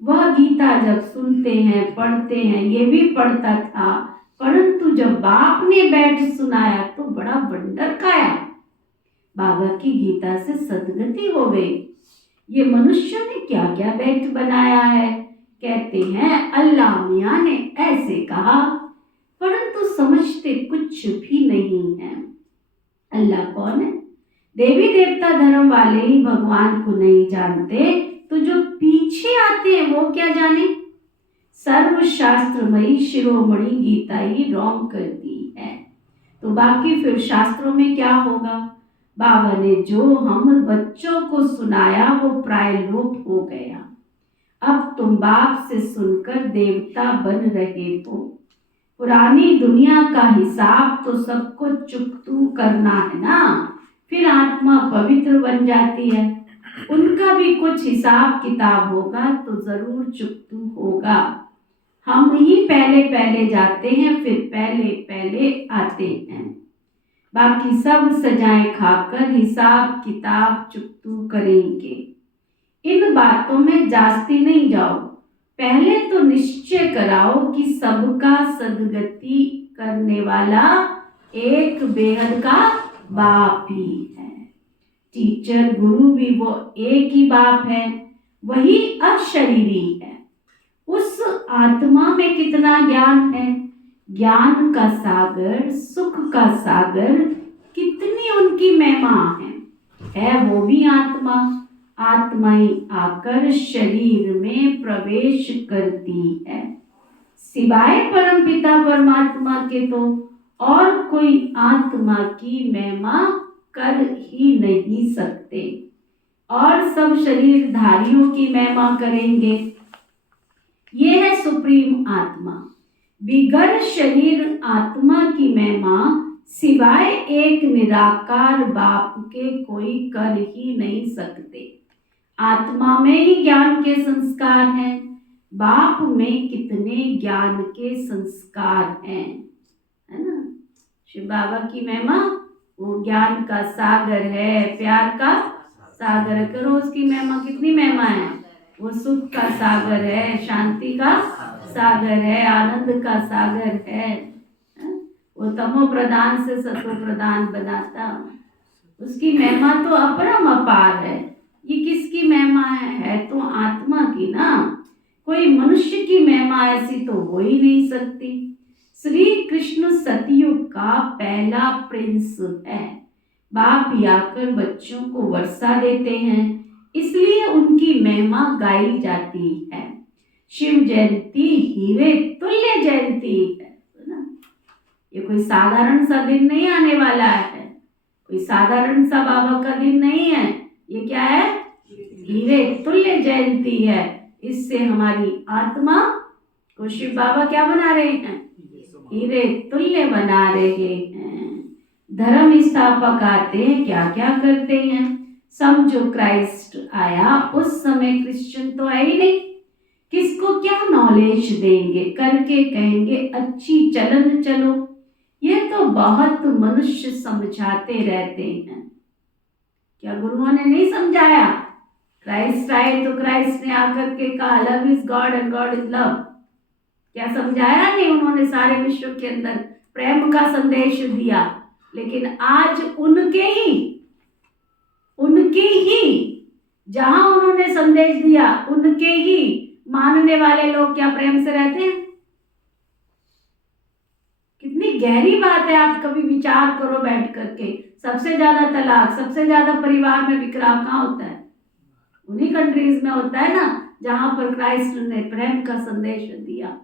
वह गीता जब सुनते हैं, पढ़ते हैं, ये भी पढ़ता था, परंतु जब बाप ने बैठ सुनाया तो बड़ा बंडर खाया। बाबा की गीता से सदगति हो गई। ये मनुष्य ने क्या क्या बैठ बनाया है? कहते हैं अल्लाह मियाँ ने ऐसे कहा, परंतु समझते कुछ भी नहीं है। अल्लाह कौन है? देवी देवता धर्म वाले ही भगवान को नहीं जानते, तो जो पीछे आते हैं वो क्या जाने? सर्वशास्त्रमयी शिरोमणि गीता ही रॉन्ग करती है, तो बाकी फिर शास्त्रों में क्या होगा? बाबा ने जो हम बच्चों को सुनाया वो प्राय लोप हो गया। अब तुम बाप से सुनकर देवता बन रहे हो। पुरानी दुनिया का हिसाब तो सबको चुकतू करना है ना, फिर आत्मा पवित्र बन जाती है। उनका भी कुछ हिसाब किताब होगा तो जरूर चुकतू होगा। हम ही पहले पहले जाते हैं, फिर पहले पहले आते हैं। बाकी सब सजाएं खाकर हिसाब किताब चुकतू करेंगे। इन बातों में जास्ती नहीं जाओ, पहले तो निश्चय कराओ कि सबका सदगति करने वाला एक बेहद का बाप ही है। टीचर गुरु भी वो एक ही बाप है, वही अशरीरी है। उस आत्मा में कितना ज्ञान है, ज्ञान का सागर, सुख का सागर, कितनी उनकी महिमा है वो भी आत्मा। आत्मा ही आकर शरीर में प्रवेश करती है। सिवाय परमपिता परमात्मा के तो और कोई आत्मा की महिमा कर ही नहीं सकते, और सब शरीरधारियों की महिमा करेंगे। ये है सुप्रीम आत्मा। बिगर शरीर आत्मा की महिमा सिवाय एक निराकार बाप के कोई कर ही नहीं सकते। आत्मा में ही ज्ञान के संस्कार हैं, बाप में कितने ज्ञान के संस्कार हैं, है ना। शिव बाबा की महिमा वो ज्ञान का सागर है, प्यार का सागर करो। उसकी महिमा कितनी महिमा है? वो सुख का सागर है, शांति का सागर है, आनंद का सागर है। वो तमो प्रधान से सतो प्रधान बनाता, उसकी महिमा तो अपरम अपार है। ये किसकी महिमा है तो आत्मा की ना। कोई मनुष्य की महिमा ऐसी तो हो ही नहीं सकती। श्री कृष्ण सतयुग का पहला प्रिंस है। बाप भी आकर बच्चों को वर्षा देते हैं, इसलिए उनकी महिमा गाई जाती है। शिव जयंती हीरे तुल्य जयंती है ना। ये कोई साधारण सा दिन नहीं आने वाला है, कोई साधारण सा बाबा का दिन नहीं है। ये क्या है? हीरे तुल्य जयंती है। इससे हमारी आत्मा को शिव बाबा क्या बना रहे हैं? हीरे तुल्य बना रहे हैं। धर्म स्थापक आते हैं, क्या क्या करते हैं। समझो क्राइस्ट आया, उस समय क्रिश्चियन तो है ही नहीं। किसको क्या नॉलेज देंगे? करके कहेंगे अच्छी चलन चलो। ये तो बहुत मनुष्य समझाते रहते हैं। क्या गुरुओं ने नहीं समझाया? क्राइस्ट आए तो क्राइस्ट ने आकर के कहा love is God and God is love. क्या समझाया? नहीं। उन्होंने सारे विश्व के अंदर प्रेम का संदेश दिया, लेकिन आज उनके ही जहां उन्होंने संदेश दिया, उनके ही मानने वाले लोग क्या प्रेम से रहते हैं? कितनी गहरी बात है। आप कभी विचार करो बैठ करके। सबसे ज्यादा तलाक, सबसे ज्यादा परिवार में बिखराव कहाँ होता है? उन्हीं कंट्रीज में होता है ना जहां पर क्राइस्ट ने प्रेम का संदेश दिया।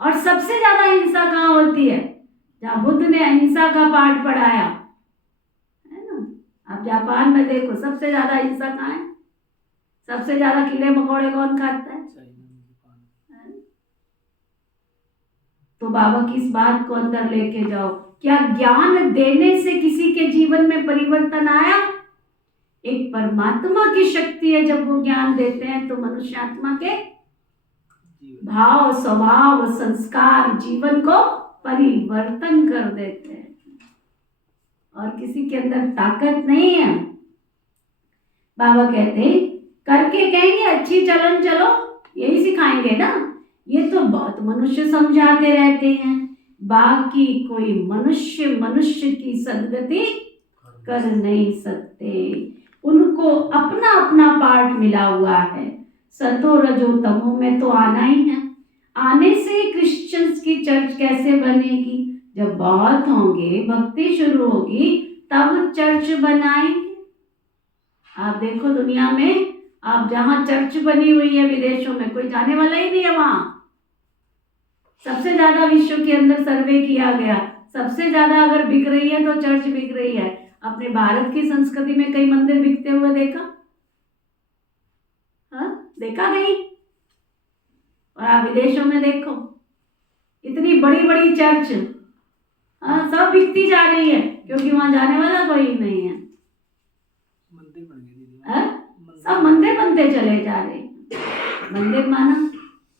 और सबसे ज्यादा हिंसा कहाँ होती है? जहां बुद्ध ने अहिंसा का पाठ पढ़ाया है ना। आप जापान में देखो, सबसे ज्यादा हिंसा कहाँ है? सबसे ज्यादा कीड़े मकोड़े कौन खाता है? तो बाबा की इस बात को अंदर लेके जाओ। क्या ज्ञान देने से किसी के जीवन में परिवर्तन आया? एक परमात्मा की शक्ति है, जब वो ज्ञान देते हैं तो मनुष्य आत्मा के भाव, स्वभाव, संस्कार, जीवन को परिवर्तन कर देते हैं। और किसी के अंदर ताकत नहीं है। बाबा कहते हैं करके कहेंगे अच्छी चलन चलो, यही सिखाएंगे ना। ये तो बहुत मनुष्य समझाते रहते हैं, बाकी कोई मनुष्य की सदगति कर नहीं सकते। उनको अपना अपना पार्ट मिला हुआ है। सतो रजो तमो में तो आना ही है। आने से क्रिश्चियंस की चर्च कैसे बनेगी? जब बहुत होंगे, भक्ति शुरू होगी, तब चर्च बनाएंगे। आप देखो दुनिया में, आप जहां चर्च बनी हुई है विदेशों में, कोई जाने वाला ही नहीं है वहां। सबसे ज्यादा विश्व के अंदर सर्वे किया गया, सबसे ज्यादा अगर बिक रही है तो चर्च बिक रही है। अपने भारत की संस्कृति में कई मंदिर बिकते हुए देखा? हाँ, देखा नहीं? और आप विदेशों में देखो, इतनी बड़ी बड़ी चर्च, हाँ, सब बिकती जा रही है, क्योंकि वहां जाने वाला कोई नहीं है। मंदिर बन गए दीदी। सब मंदिर बनते चले जा रहे हैं। मंदिर माना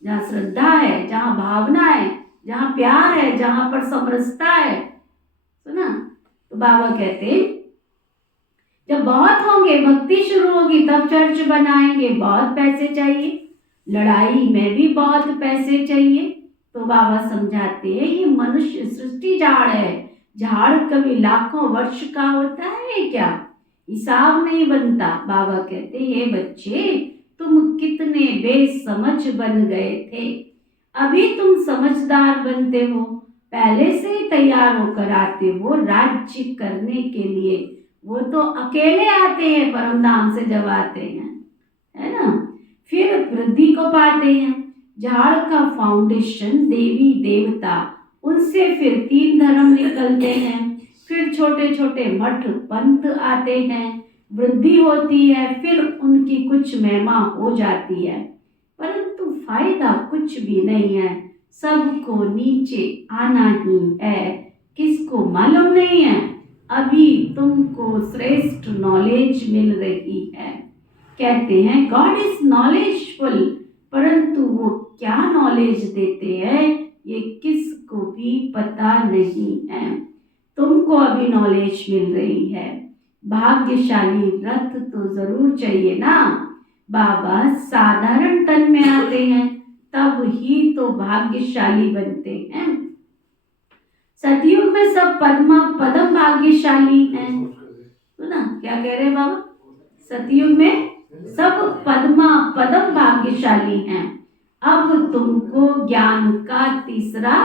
जहाँ श्रद्धा है, जहाँ भावना है, जहाँ प्यार है, जहाँ पर समरसता है। सुना? तो बाबा कहते जब बहुत होंगे, भक्ति शुरू होगी, तब चर्च बनाएंगे। बहुत पैसे चाहिए, लड़ाई में भी बहुत पैसे चाहिए। तो बाबा समझाते हैं ये मनुष्य सृष्टि झाड़ है। झाड़ कभी लाखों वर्ष का होता है क्या? हिसाब नहीं बनता। बाबा कहते ये बच्चे तुम कितने बेसमझ बन गए थे, अभी तुम समझदार बनते हो। पहले से ही तैयार होकर आते हो राज्य करने के लिए। वो तो अकेले आते हैं परम धाम से जब आते हैं, है ना। फिर वृद्धि को पाते हैं। झाड़ का फाउंडेशन देवी देवता, उनसे फिर 3 धर्म निकलते हैं। फिर छोटे छोटे मठ पंथ आते हैं, वृद्धि होती है, फिर उनकी कुछ महिमा हो जाती है, परंतु फायदा कुछ भी नहीं है। सबको नीचे आना ही है। किसको मालूम नहीं है? अभी तुमको श्रेष्ठ नॉलेज मिल रही है। कहते हैं गॉड इज नॉलेजफुल, परंतु वो क्या नॉलेज देते हैं ये किसको भी पता नहीं है। तुमको अभी नॉलेज मिल रही है। भाग्यशाली रथ तो जरूर चाहिए ना। बाबा साधारण तन में आते हैं, तब ही तो भाग्यशाली बनते हैं। सतयुग में सब पदम भाग्यशाली हैं। तो ना क्या कह रहे हैं बाबा? सतयुग में सब पदम भाग्यशाली हैं। अब तुमको ज्ञान का तीसरा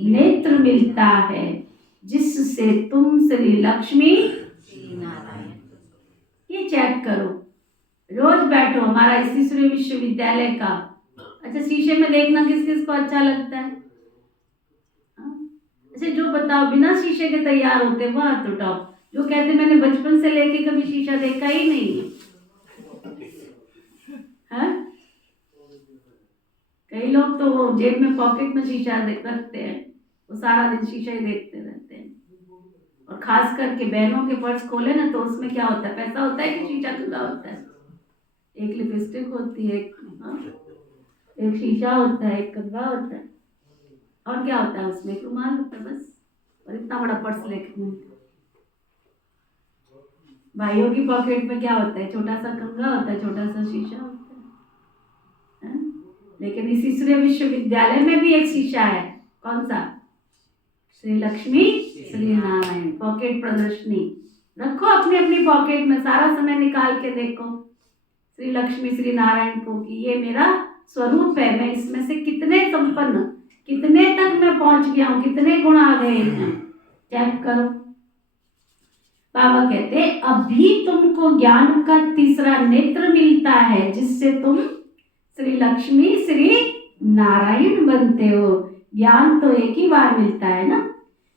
नेत्र मिलता है, जिससे तुम श्री लक्ष्मी ये चेक करो। रोज बैठो, हमारा इसी श्री विश्वविद्यालय का। अच्छा, शीशे में देखना किस किस को अच्छा लगता है? अच्छा, जो बताओ बिना शीशे के तैयार होते वो हाथ उठाओ। जो कहते मैंने बचपन से लेके कभी शीशा देखा ही नहीं है। कई लोग तो वो जेब में पॉकेट में शीशा रखते हैं, वो सारा दिन शीशा ही देखते रहते हैं। और खास करके बहनों के पर्स खोले ना तो उसमें क्या होता है, पैसा होता है कि शीशा खुला होता है? एक लिपस्टिक होती है, एक शीशा होता है, एक कंघा होता है, और क्या होता है उसमें? एक रुमाल होता है बस, और इतना बड़ा पर्स लेके घूमते। भाइयों की पॉकेट में क्या होता है? छोटा सा कंघा होता है, छोटा सा शीशा होता है। लेकिन इसी श्री विश्वविद्यालय में भी एक शीशा है। कौन सा? श्री लक्ष्मी श्री नारायण पॉकेट प्रदर्शनी। रखो अपनी अपनी पॉकेट में, सारा समय निकाल के देखो श्री लक्ष्मी श्री नारायण को कि ये मेरा स्वरूप है, मैं इसमें से कितने संपन्न, कितने तक मैं पहुंच गया हूं, कितने गुण आ गए हैं, चेक करो। बाबा कहते अभी तुमको ज्ञान का तीसरा नेत्र मिलता है, जिससे तुम श्री लक्ष्मी श्री नारायण बनते हो। ज्ञान तो एक ही बार मिलता है ना।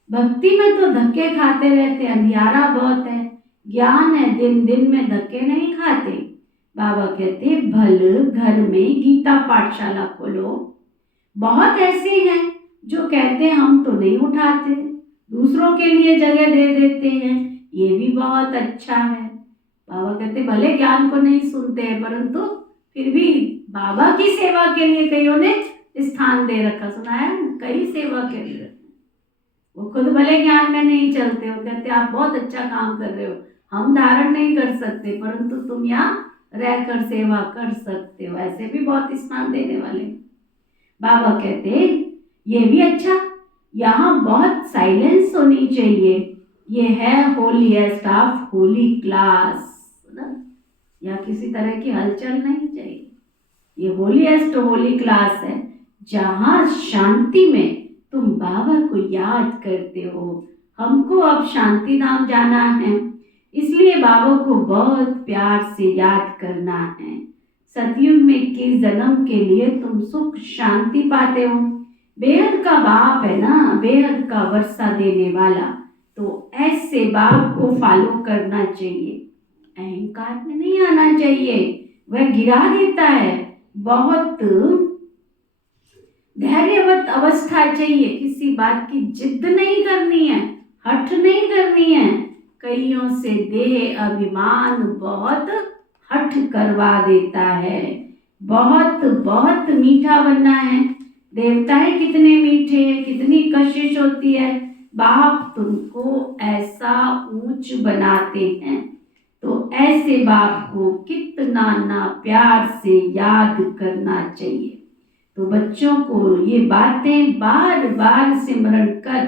भक्ति में तो धक्के खाते रहते, अंधियारा बहुत है। ज्ञान है, दिन दिन में धक्के नहीं खाते। बाबा कहते भल घर में गीता पाठशाला खोलो। बहुत ऐसे हैं जो कहते हैं हम तो नहीं उठाते, दूसरों के लिए जगह दे देते हैं, ये भी बहुत अच्छा है। बाबा कहते भले ज्ञान को नहीं सुनते हैं, परंतु फिर भी बाबा की सेवा के लिए कईयों ने स्थान दे रखा, सुना है ना? कई सेवा के लिए वो खुद भले ज्ञान में नहीं चलते हो, कहते आप बहुत अच्छा काम कर रहे हो, हम धारण नहीं कर सकते, परंतु तुम यहाँ रहकर सेवा कर सकते हो। ऐसे भी बहुत स्थान देने वाले। बाबा कहते ये भी अच्छा, यहाँ बहुत साइलेंस होनी चाहिए। ये है होलीएस्ट ऑफ होली क्लास ना, यहाँ किसी तरह की हलचल नहीं चाहिए। ये होलीएस्ट होली क्लास है, जहाँ शांति में तुम बाबा को याद करते हो। हमको अब शांति धाम जाना है, इसलिए बाबा को बहुत प्यार से याद करना है। सतयुग में के जन्म के लिए तुम सुख शांति पाते हो। बेहद का बाप है ना, बेहद का वर्षा देने वाला, तो ऐसे बाप को फॉलो करना चाहिए। अहंकार में नहीं आना चाहिए, वह गिरा देता है। बहुत धैर्यवत अवस्था चाहिए, किसी बात की जिद नहीं करनी है, हठ नहीं करनी है। कईयों से देह अभिमान बहुत हठ करवा देता है। बहुत बहुत मीठा बनना है। देवताएं कितने मीठे हैं, कितनी कशिश होती है, बाप तुमको ऐसा ऊंच बनाते हैं। तो ऐसे बाप को कितना ना प्यार से याद करना चाहिए। तो बच्चों को ये बातें बार बार सिमरण कर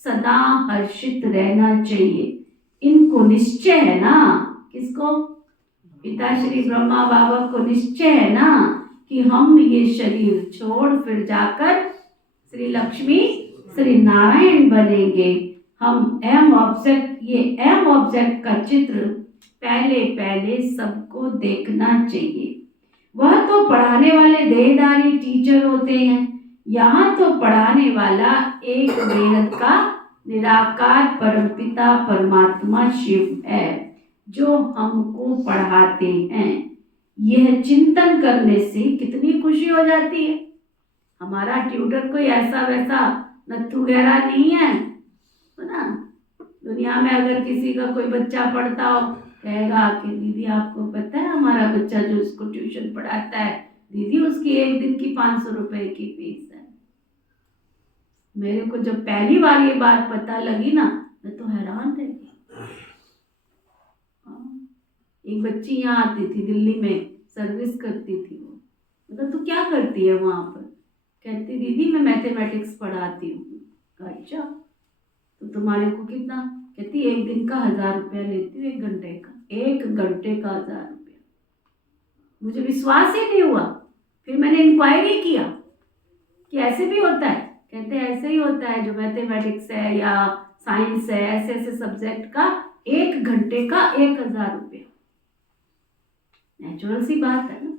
सदा हर्षित रहना चाहिए। इनको निश्चय है ना, किसको? पिता श्री ब्रह्मा बाबा को निश्चय है ना कि हम ये शरीर छोड़ फिर जाकर श्री लक्ष्मी श्री नारायण बनेंगे। हम एम ऑब्जेक्ट, ये एम ऑब्जेक्ट का चित्र पहले पहले सबको देखना चाहिए। वह तो पढ़ाने वाले देहधारी टीचर होते हैं, यहाँ तो पढ़ाने वाला एक बेहद का निराकार परमपिता परमात्मा शिव है, जो हमको पढ़ाते हैं। यह चिंतन करने से कितनी खुशी हो जाती है। हमारा ट्यूटर कोई ऐसा वैसा नत्थु गहरा नहीं है ना। दुनिया में अगर किसी का कोई बच्चा पढ़ता हो, कहेगा कि दीदी आपको पता है हमारा बच्चा जो उसको ट्यूशन पढ़ाता है, दीदी उसकी एक दिन की 500 रुपए की फीस है। मेरे को जब पहली बार ये बात पता लगी ना, मैं तो हैरान रह गई। एक बच्ची यहाँ आती थी, दिल्ली में सर्विस करती थी। वो मतलब तू क्या करती है वहाँ पर? कहती दीदी मैं मैथमेटिक्स पढ़ाती हूँ। अच्छा, तो तुम्हारे को कितना? कहती एक दिन का 1000 रुपया लेती हूँ, 1 घंटे का। 1 घंटे का 1000 रुपया। मुझे विश्वास ही नहीं हुआ। फिर मैंने इंक्वायरी किया कि ऐसे भी होता है। कहते हैं ऐसे ही होता है, जो मैथमेटिक्स है या साइंस है, ऐसे ऐसे सब्जेक्ट का 1 घंटे का 1000 रुपया। नेचुरल सी बात है ना,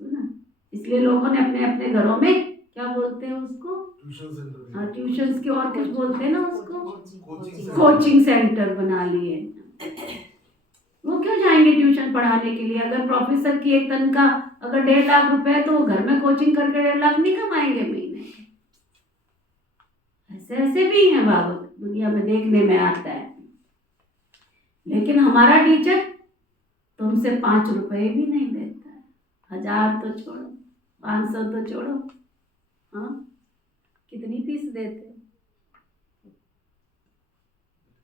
सुना? इसलिए लोगों ने अपने अपने घरों में क्या बोलते हैं उसको, हाँ ट्यूशन के और कुछ बोलते हैं ना उसको, कोचिंग सेंटर बना लिए। वो क्यों जाएंगे ट्यूशन पढ़ाने के लिए? अगर प्रोफेसर की एक तनख्वाह अगर 1.5 लाख रुपए है तो वो घर में कोचिंग करके 1.5 लाख नहीं कमाएंगे महीने। ऐसे ऐसे भी हैं बाबा, दुनिया में देखने में आता है। लेकिन हमारा टीचर तुमसे 5 रुपए भी नहीं देता है। 1000 तो छोड़ो, 500 तो छोड़ो, हाँ कितनी फीस देते हो?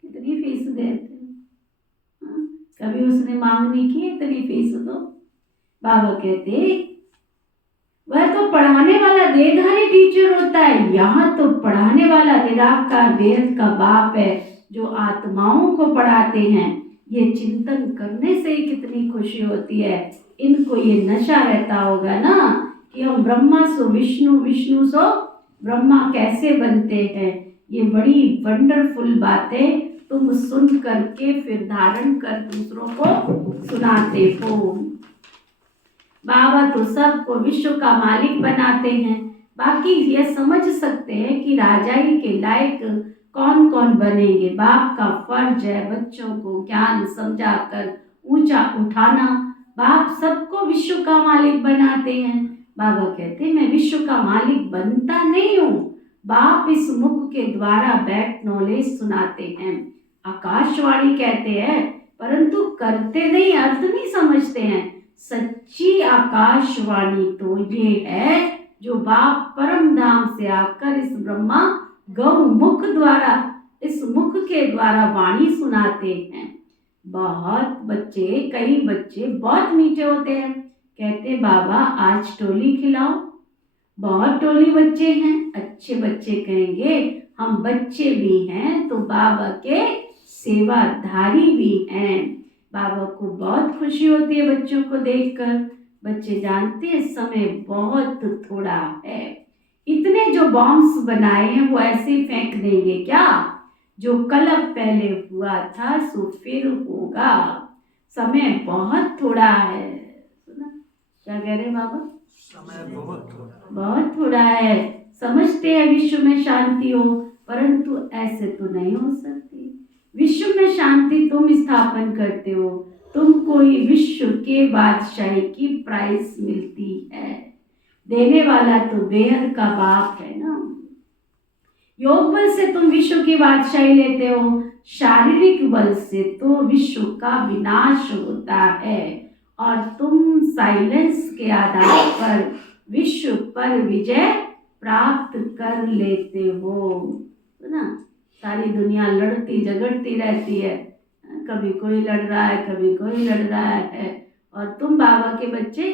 कितनी फीस देते हो? हाँ? कभी उसने मांग नहीं की इतनी फीस दो। बाबा कहते वह तो पढ़ाने वाला देहधारी टीचर होता है, यहाँ तो पढ़ाने वाला निराकार बेहद का बाप है जो आत्माओं को पढ़ाते हैं। ये चिंतन करने से ही कितनी खुशी होती है। इनको ये नशा रहता होगा ना कि हम ब्रह्मा सो विष्णु, विष्णु सो ब्रह्मा कैसे बनते हैं। ये बड़ी वंडरफुल बातें तुम सुन करके फिर धारण कर दूसरों को सुनाते हो। बाबा तो सबको विश्व का मालिक बनाते हैं। बाकी ये समझ सकते हैं कि राजाई के लायक कौन कौन बनेंगे। बाप का फर्ज है बच्चों को ज्ञान समझाकर ऊंचा उठाना। बाप सबको विश्व का मालिक बनाते हैं। बाबा कहते मैं विश्व का मालिक बनता नहीं हूँ, बाप इस मुख के द्वारा बैठ नॉलेज सुनाते हैं। आकाशवाणी कहते हैं परंतु करते नहीं, अर्थ नहीं समझते हैं। सच्ची आकाशवाणी तो ये है जो बाप परम धाम से आकर इस ब्रह्मा गौ मुख द्वारा, इस मुख के द्वारा वाणी सुनाते हैं। बहुत बच्चे, कई बच्चे बहुत मीठे होते हैं। कहते बाबा आज टोली खिलाओ। बहुत टोली बच्चे हैं, अच्छे बच्चे कहेंगे हम बच्चे भी हैं तो बाबा के सेवाधारी भी हैं। बाबा को बहुत खुशी होती है बच्चों को देखकर। बच्चे जानते हैं समय बहुत थोड़ा है। इतने जो बॉम्ब्स बनाए हैं वो ऐसे ही फेंक देंगे क्या? जो कल पहले हुआ था सो फिर होगा। समय बहुत थोड़ा है। सुना क्या कह रहे बाबा? समय बहुत बहुत थोड़ा है। समझते हैं विश्व में शांति हो, परंतु ऐसे तो नहीं हो सकती। विश्व में शांति तुम स्थापन करते हो, तुमको ही विश्व के बादशाही की प्राइस मिलती है। देने वाला तो बेहद का बाप है ना। योग बल से तुम विश्व की बादशाही लेते हो, शारीरिक बल से तो विश्व का विनाश होता है। और तुम साइलेंस के आधार पर विश्व पर विजय प्राप्त कर लेते हो ना। सारी दुनिया लड़ती झगड़ती रहती है, कभी कोई लड़ रहा है कभी कोई लड़ रहा है। और तुम बाबा के बच्चे,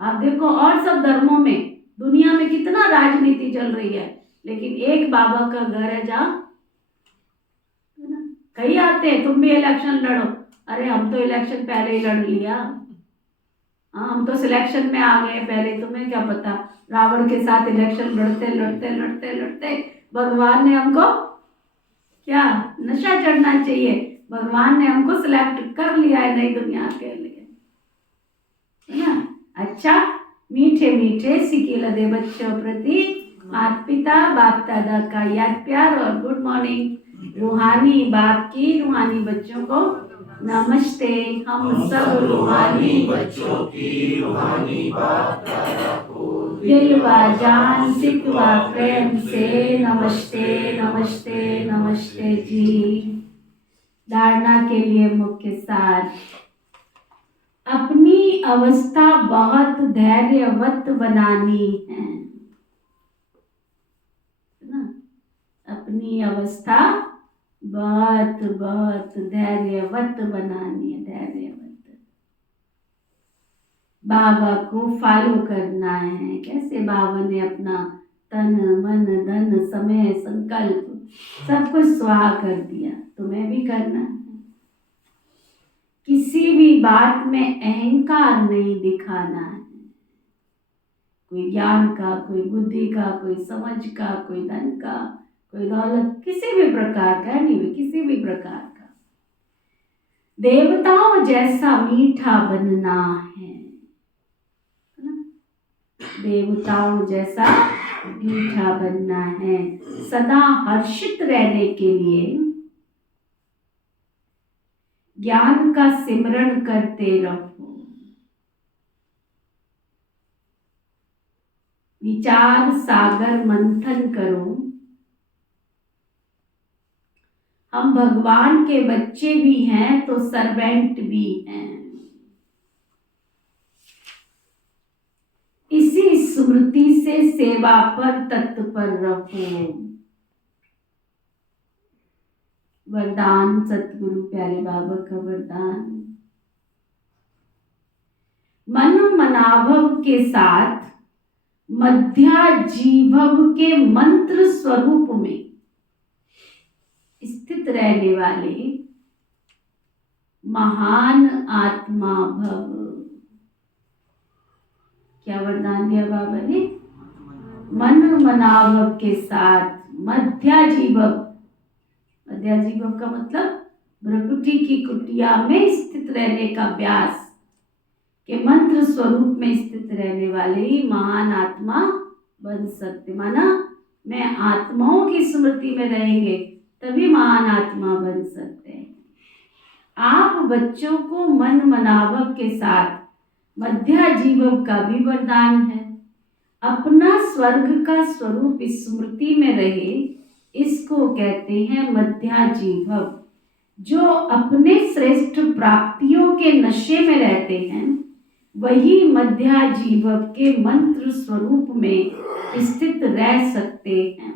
आप देखो और सब धर्मों में दुनिया में कितना राजनीति चल रही है, लेकिन एक बाबा का घर है जहाँ कई आते हैं तुम भी इलेक्शन लड़ो। अरे हम तो इलेक्शन पहले ही लड़ लिया, हाँ हम तो सिलेक्शन में आ गए पहले, तुम्हें क्या पता। रावण के साथ इलेक्शन लड़ते लड़ते लड़ते लड़ते भगवान ने हमको क्या नशा चढ़ना चाहिए, भगवान ने हमको सिलेक्ट कर लिया है नई दुनिया के लिए, है ना। अच्छा मीठे मीठे सिके लदे बच्चों प्रति माता पिता बाप दादा का याद प्यार और गुड मॉर्निंग। रूहानी बाप की रूहानी बच्चों को नमस्ते। हम सब रूहानी बच्चों की रूहानी बाप दादा को दिल व जान सिक व प्रेम से नमस्ते नमस्ते नमस्ते जी। धारणा के लिए मुख्य सार, अपनी अवस्था बहुत धैर्यवत बनानी है ना। अपनी अवस्था बहुत बहुत धैर्यवत बनानी है, धैर्यवत। बाबा को फॉलो करना है। कैसे बाबा ने अपना तन मन धन समय संकल्प सब कुछ स्वाहा कर दिया, तुम्हें भी करना है। किसी भी बात में अहंकार नहीं दिखाना है। कोई ज्ञान का, कोई बुद्धि का, कोई समझ का, कोई धन का, कोई दौलत, किसी भी प्रकार का नहीं, किसी भी प्रकार का। देवताओं जैसा मीठा बनना है ना? देवताओं जैसा मीठा बनना है। सदा हर्षित रहने के लिए ज्ञान का सिमरण करते रहो। विचार सागर मंथन करो। हम भगवान के बच्चे भी हैं तो सर्वेंट भी हैं। इसी स्मृति से सेवा पर तत्पर रहो। वरदान सतगुरु प्यारे बाबा का वरदान। मन मनाभव के साथ मध्याजीभव के मंत्र स्वरूप में स्थित रहने वाले महान आत्मा भव। क्या वरदान दिया बाबा ने? मन मनाभव के साथ मध्याजीभव। मध्याजीभव का मतलब भ्रकुटी की कुटिया में स्थित रहने का अभ्यास के मंत्र स्वरूप में स्थित रहने वाले ही महान आत्मा बन सकते। माना मैं आत्माओं की स्मृति में रहेंगे तभी महान आत्मा बन सकते हैं। आप बच्चों को मन मनाभव के साथ मध्याजीभव का भी वरदान है। अपना स्वर्ग का स्वरूप स्मृति में रहे, इसको कहते हैं मध्याजीभव। जो अपने श्रेष्ठ प्राप्तियों के नशे में रहते हैं वही मध्याजीभव के मंत्र स्वरूप में स्थित रह सकते हैं।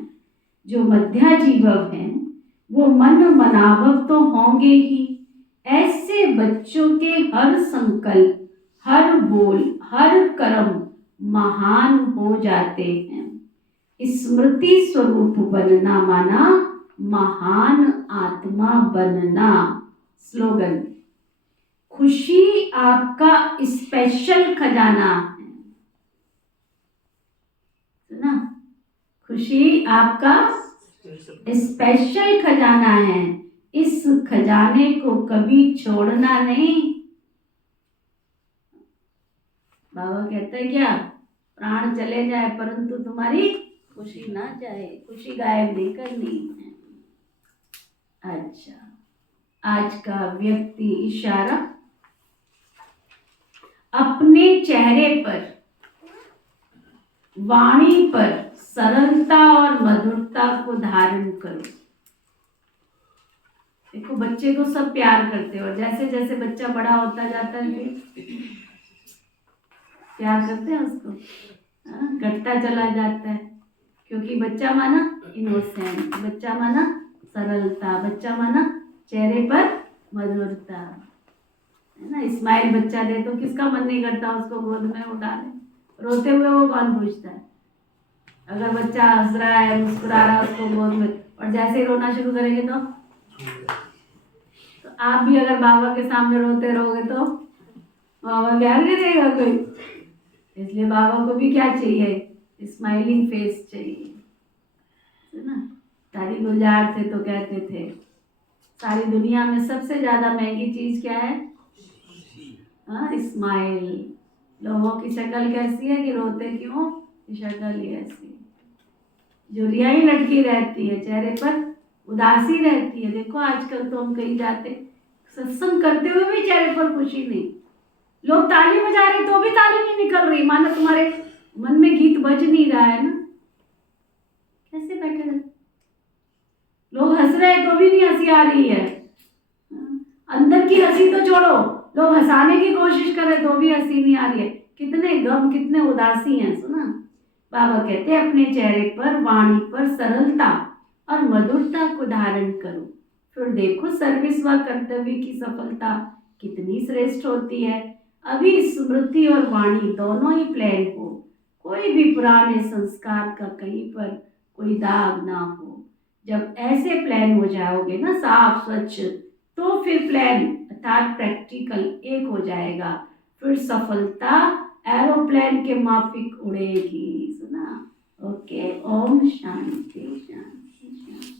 जो मध्याजीभव हैं वो मन मनाभव तो होंगे ही। ऐसे बच्चों के हर संकल्प, हर बोल, हर कर्म महान हो जाते हैं। स्मृति स्वरूप बनना माना महान आत्मा बनना। स्लोगन। खुशी आपका स्पेशल खजाना है। सुना? खुशी आपका स्पेशल खजाना है। इस खजाने को कभी छोड़ना नहीं। बाबा कहते हैं क्या? प्राण चले जाए परंतु तुम्हारी खुशी ना जाए। खुशी गायब नहीं करनी है। अच्छा, आज का व्यक्ति इशारा। अपने चेहरे पर, वाणी पर सरलता और मधुरता को धारण करो। देखो बच्चे को सब प्यार करते हैं और जैसे जैसे बच्चा बड़ा होता जाता है प्यार करते हैं उसको, घटता चला जाता है। क्योंकि बच्चा माना इनोसेंट, बच्चा माना सरलता, बच्चा माना चेहरे पर मधुरता, है ना। स्माइल बच्चा दे तो किसका मन नहीं करता उसको गोद में उठा ले। रोते हुए वो कौन पूछता है? अगर बच्चा हंस रहा है, मुस्कुरा रहा है उसको गोद में, और जैसे ही रोना शुरू करेंगे तो आप भी अगर बाबा के सामने रोते रहोगे तो बाबा प्यार नहीं देगा कोई। इसलिए बाबा को भी क्या चाहिए? स्माइलिंग फेस चाहिए, है ना। दादी गुलजार थे तो कहते थे सारी दुनिया में सबसे ज्यादा महंगी चीज क्या है? हाँ, स्माइल। लोगों की शक्ल कैसी है कि रोते क्यों? शक्ल ही ऐसी जो रियाई लटकी रहती है, चेहरे पर उदासी रहती है। देखो आजकल तो हम कहीं जाते सत्संग करते हुए भी चेहरे पर खुशी नहीं। लोग ताली बजा रहे तो भी ताली नहीं निकल रही, मानो तुम्हारे मन में गीत बज नहीं रहा है ना। कैसे बैठे रहे? लोग हंस रहे हैं तो भी नहीं हंसी आ रही है। अंदर की हंसी तो छोड़ो, लोग हंसाने की कोशिश कर रहे तो भी हंसी नहीं आ रही है। कितने गम, कितने उदासी हैं। सुना, बाबा कहते हैं अपने चेहरे पर, वाणी पर सरलता और मधुरता को धारण करो, फिर देखो सर्विस व कर्तव्य की सफलता कितनी श्रेष्ठ होती है। अभी स्मृति और वाणी दोनों ही प्लान हो, कोई भी पुराने संस्कार का कहीं पर कोई दाग ना हो। जब ऐसे प्लान हो जाओगे ना साफ स्वच्छ, तो फिर प्लान अर्थात प्रैक्टिकल एक हो जाएगा, फिर सफलता एरोप्लेन के माफिक उड़ेगी। सुना? ओके, ओम शांति शांति शांति।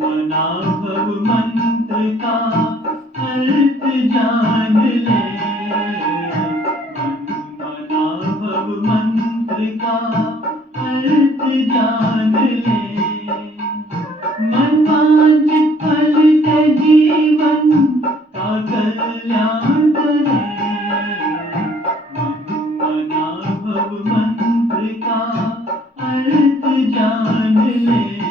मना भव मंत्र का अर्थ जान ले, मना भव मंत्र का अर्थ जान ले, मनवांछित फल के जीवन का कल्याण करे, मना भव मंत्र का अर्थ जान ले।